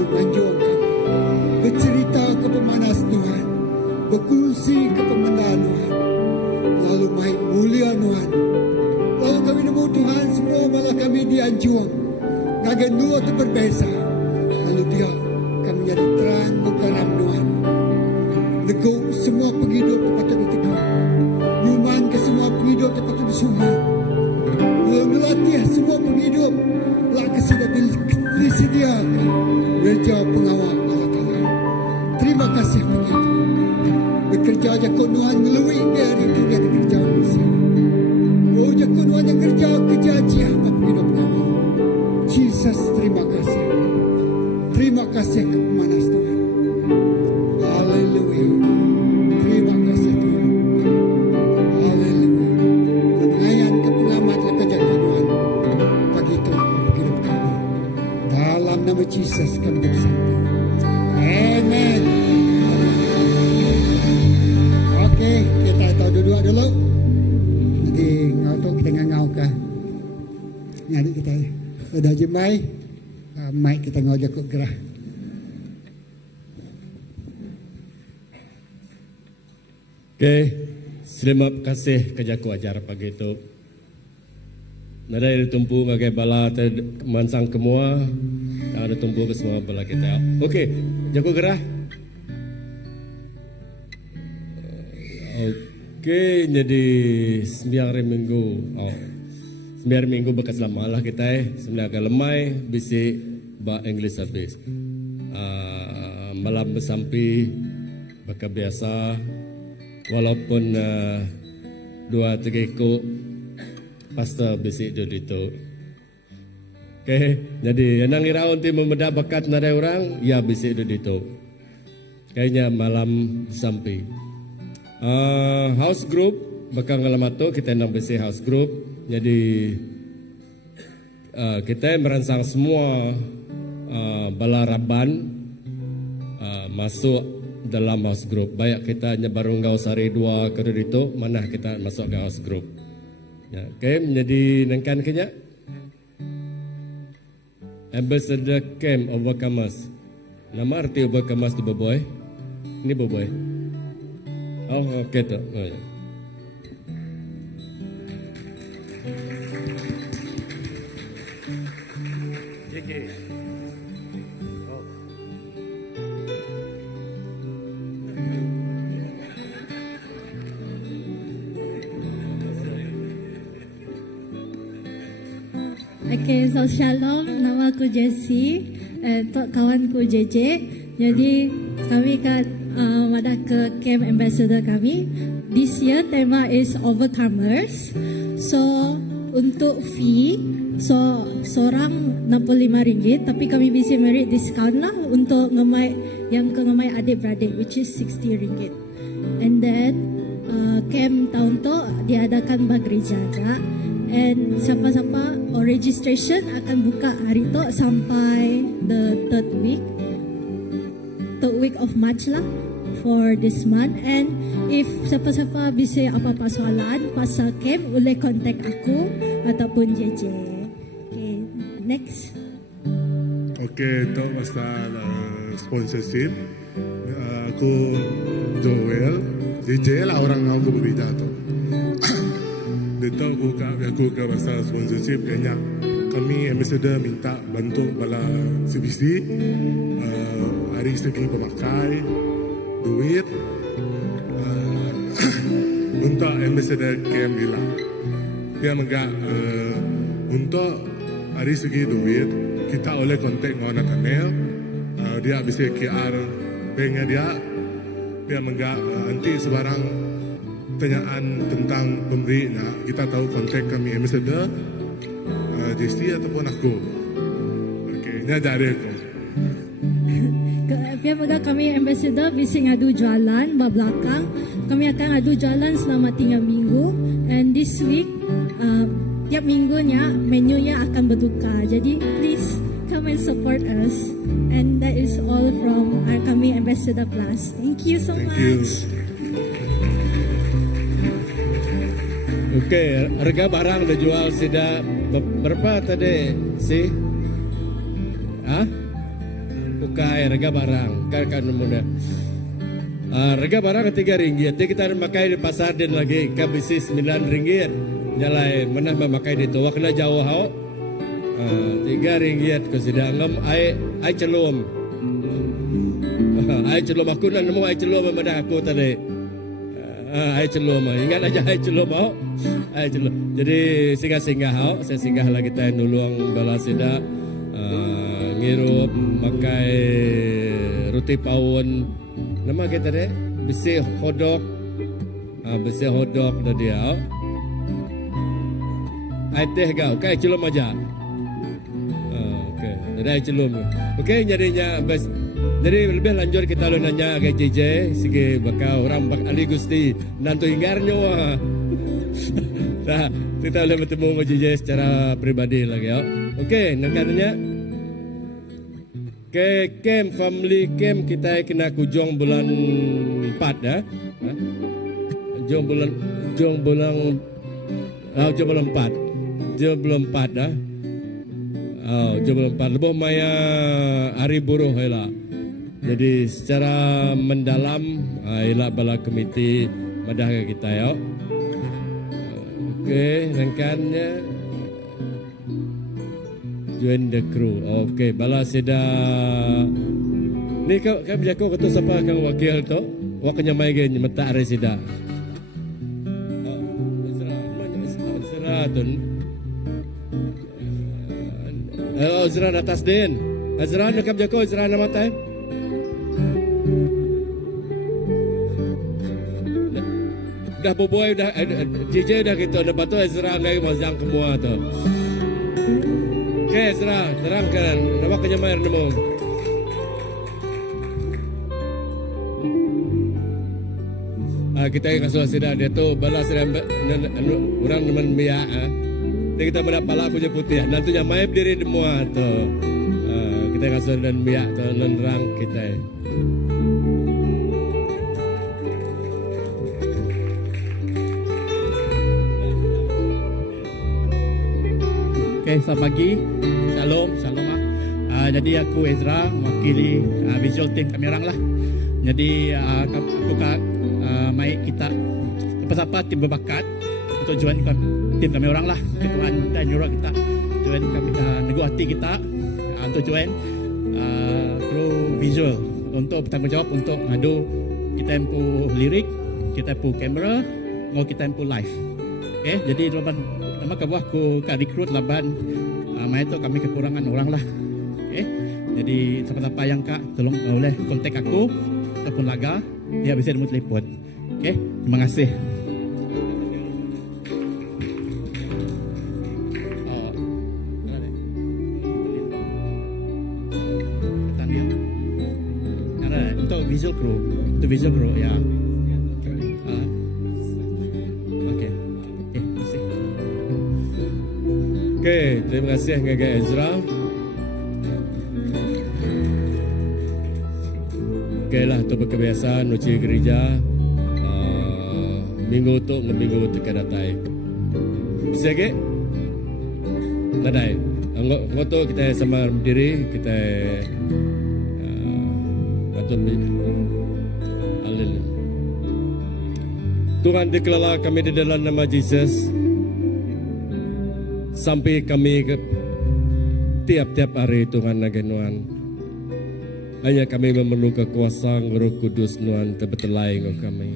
menganjurkan kami bercerita ke pemanas Tuhan, berkongsi ke pemandaan Tuhan, lalu main mulia Tuhan. Lalu kami nemu Tuhan semua malah kami dianjurkan ngagen dua tu berbeza. Lalu dia kami jadi terang bukan Tuhan. Neguk semua penghidup patut ditegur. Nyuman ke semua penghidup patut disuman. Melatih semua penghidup lah kesudah disediakan gereja pengawal Allah Ta'ala. Terima kasih begitu. Bekerja jakut Tuhan ngelui ke hari itu dia bekerja manusia. Oh jakut Tuhan yang kerja kejajian bagi hidup kami. Jesus, terima kasih. Terima kasih ke pemanas Tuhan. Haleluya. Terima kasih Tuhan. Haleluya. Pengayan ke pengamat dan kejagaan Tuhan. Bagi itu bagi hidup kami. Dalam nama Jesus kami bersama. Amen. Okey, kita tahu dulu dulu. Jadi ngau tu kita ngau ke. Nyari kita. Sudah jemai. Mic kita ngau jakut gerah. Okay, terima kasih kejaku ajar pagi itu. Nada ada tumpu ngagai bala mansang kemua, tak ada tumpu ke semua bala kita. Okay, jaku gerah. Okay, jadi sembiang minggu. Sembiang minggu bekas lama lah kita. Sebenarnya agak lemai, bisi ba English habis. Malam bersampi, baka biasa. Walaupun 2-3 ikut pastor bisi itu. Okay, jadi yang iraun ti memeda bakat nada orang, ya bisi itu. Kayaknya malam sampai. House group bakal ngalamat tu kita nang bisi house group. Jadi kita merancang semua balaraban masuk dalam house group. Baik kita baru ngau sari 2 ke itu, mana kita masuk ke house group. Ya, okay, menjadi nengkan kenya. Ambassador Camp Overcomers. Nama arti Overcomers tu boboy. Ini boboy. Oh, okay tu. Oh, ya. JK. Oh. Okay, so shalom, nama aku Jessie, kawanku JJ. Jadi kami kan ada ke camp ambassador kami. This year tema is Overcomers. So untuk fee, so seorang RM65, tapi kami bisa merit discount lah untuk ngemai yang ke ngemai adik-beradik, which is RM60. And then camp tahun tu diadakan bergereja juga. And siapa-siapa registration akan buka hari tu sampai the third week of March lah for this month. And if siapa-siapa bisa apa-apa soalan pasal camp, boleh contact aku ataupun JJ. Okay, next. Okay, itu pasal sponsorship. Aku Joel, JJ lah orang aku berbeda tu. Dia aku ke pasal sponsorship. Kayaknya kami ambassador minta bantu bala CBC dari segi pemakai duit untuk ambassador camp bila dia menggak untuk dari segi duit kita oleh kontak dengan Nathaniel. Dia bisa QR banknya dia menggak nanti sebarang pertanyaan tentang pemberinya kita tahu kontak kami ambassador JC ataupun aku. Okey, ini ada aku. Pihak pegang kami ambassador bisa ngadu jualan belakang. Kami akan ngadu jualan selama 3 minggu. And this week tiap minggunya menunya akan bertukar. Jadi please come and support us. And that is all from kami Ambassador Plus. Thank you so much. You. Okey, harga barang dijual sudah berapa tadi sih? ukai harga barang kan muna. Harga barang RM3. Jadi kita memakai di pasar din lagi ke bisi RM9. Nyalai mana memakai di tu wakna jauh hau. RM3 ko sida ngam ai celum. Ai celum aku nan nemu ai celum mana aku tadi. Ai celum ingat aja ai celum hau. Ai celum. Jadi singgah-singgah hau, saya singgah lagi kita nulung bala sida ngirup makai roti pawon. Nama kita deh besi hodok. Besi hodok dah dia. Ai teh gau kai celum aja. Okey, jadi ai celum. Okey jadinya bes. Jadi lebih lanjut kita lu nanya ke JJ segi bakal orang bak Ali Gusti nantu hinggarnya wah. Nah, kita boleh bertemu dengan JJ secara pribadi lagi ya. Okey, nakatnya ke camp family camp kita kena kujong bulan 4 ya. Jong bulan 4. Jong bulan 4 dah. Jong bulan 4 lebih maya hari buruh lah. Jadi secara mendalam ialah bala komiti madah kita ya. Okey, rangkannya join the crew. Okey, bala sida ni kau berjaga kau siapa kang wakil tu? Waknya mai ge mata are sida. Azra tun. Azra atas din. Azra nak berjaga Azra nama tai. Dah boboy dah JJ dah gitu lepas tu Ezra ngai mazang semua tu. Okey Ezra, terangkan nama kenyamaran nemu. Kita yang kasih sudah dia tu balas orang teman biak. Jadi kita mendapat lagu je putih. Nantinya mai berdiri semua tu. Kita yang kasih dan biak tu nerang kita. Okay, selamat pagi. Shalom. Jadi aku Ezra, mewakili visual team kami orang lah. Jadi aku mai kita apa-apa tim berbakat untuk join tim kami orang lah. Ketuaan dan nyuruh kita join kami nego hati kita untuk join kru visual untuk bertanggungjawab untuk ngadu kita empu lirik, kita empu kamera, mau kita empu live. Okay, jadi nama kebuah aku rekrut laban mai tu kami kekurangan orang lah. Okay, jadi siapa-siapa yang kak tolong boleh kontak aku ataupun laga dia bisa demu telefon. Okay, terima kasih. Untuk visual crew ya. Okey, terima kasih kepada Ezra. Okeylah tu kebiasaan uci gereja minggu tu minggu tekan datai. Bisa ke? Nadai. Ngoto kita sama berdiri kita atau Haleluya. Tuhan dikelola kami di dalam nama Yesus. Sampai kami ke tiap-tiap hari Tuhan nagenuan. Hanya kami memerlukan kekuasaan Roh Kudus Nuan terbetelai ngau kami.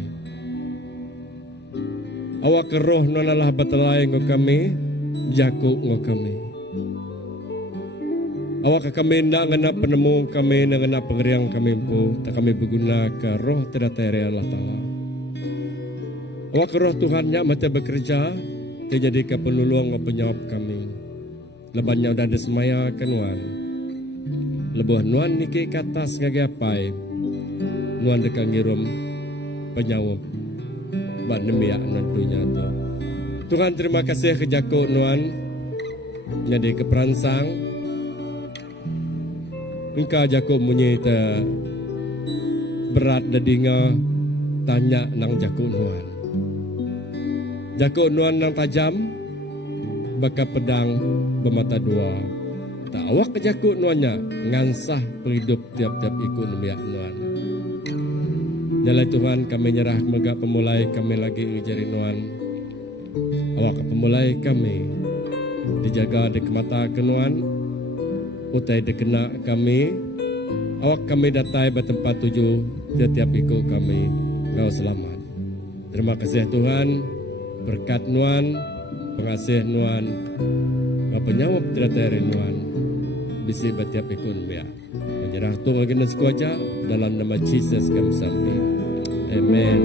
Awak ke roh Nuan Allah betelai ngau kami, jaku ngau kami. Awak ke kami nak ngena penemu kami, nak ngena pengeriang kami pun, tak kami berguna ke roh terdatai Allah Ta'ala. Awak ke roh Tuhannya mata bekerja, jadi ke penulung penyawab kami. Lebannya udah ada semaya ke Nuan. Lebuh Nuan niki ke atas ngagi apai. Nuan dekat ngirum penyawab. Bak nemiak nantunya tu. Tuhan terima kasih ke Jakob Nuan. Jadi ke peransang. Engkau Jakob munyi te berat dadinga tanya nang Jakob Nuan. Jakob Nuan nang tajam, baka pedang bermata dua. kata awak kejakut nuannya ngansah penghidup tiap-tiap ikut nemiak nuan. Nyalai Tuhan kami nyerah megak pemulai kami lagi ngejari nuan. Awak pemulai kami dijaga di kemata kenuan, utai dikena kami, awak kami datai bertempat tuju tiap-tiap ikut kami ngau selamat. Terima kasih Tuhan, berkat nuan, pengasih nuan, penyawab teratai nuan, bisi bertiap ikut biar. Menyerah tu lagi nasi kuaja dalam nama Yesus kami sampai. Amen.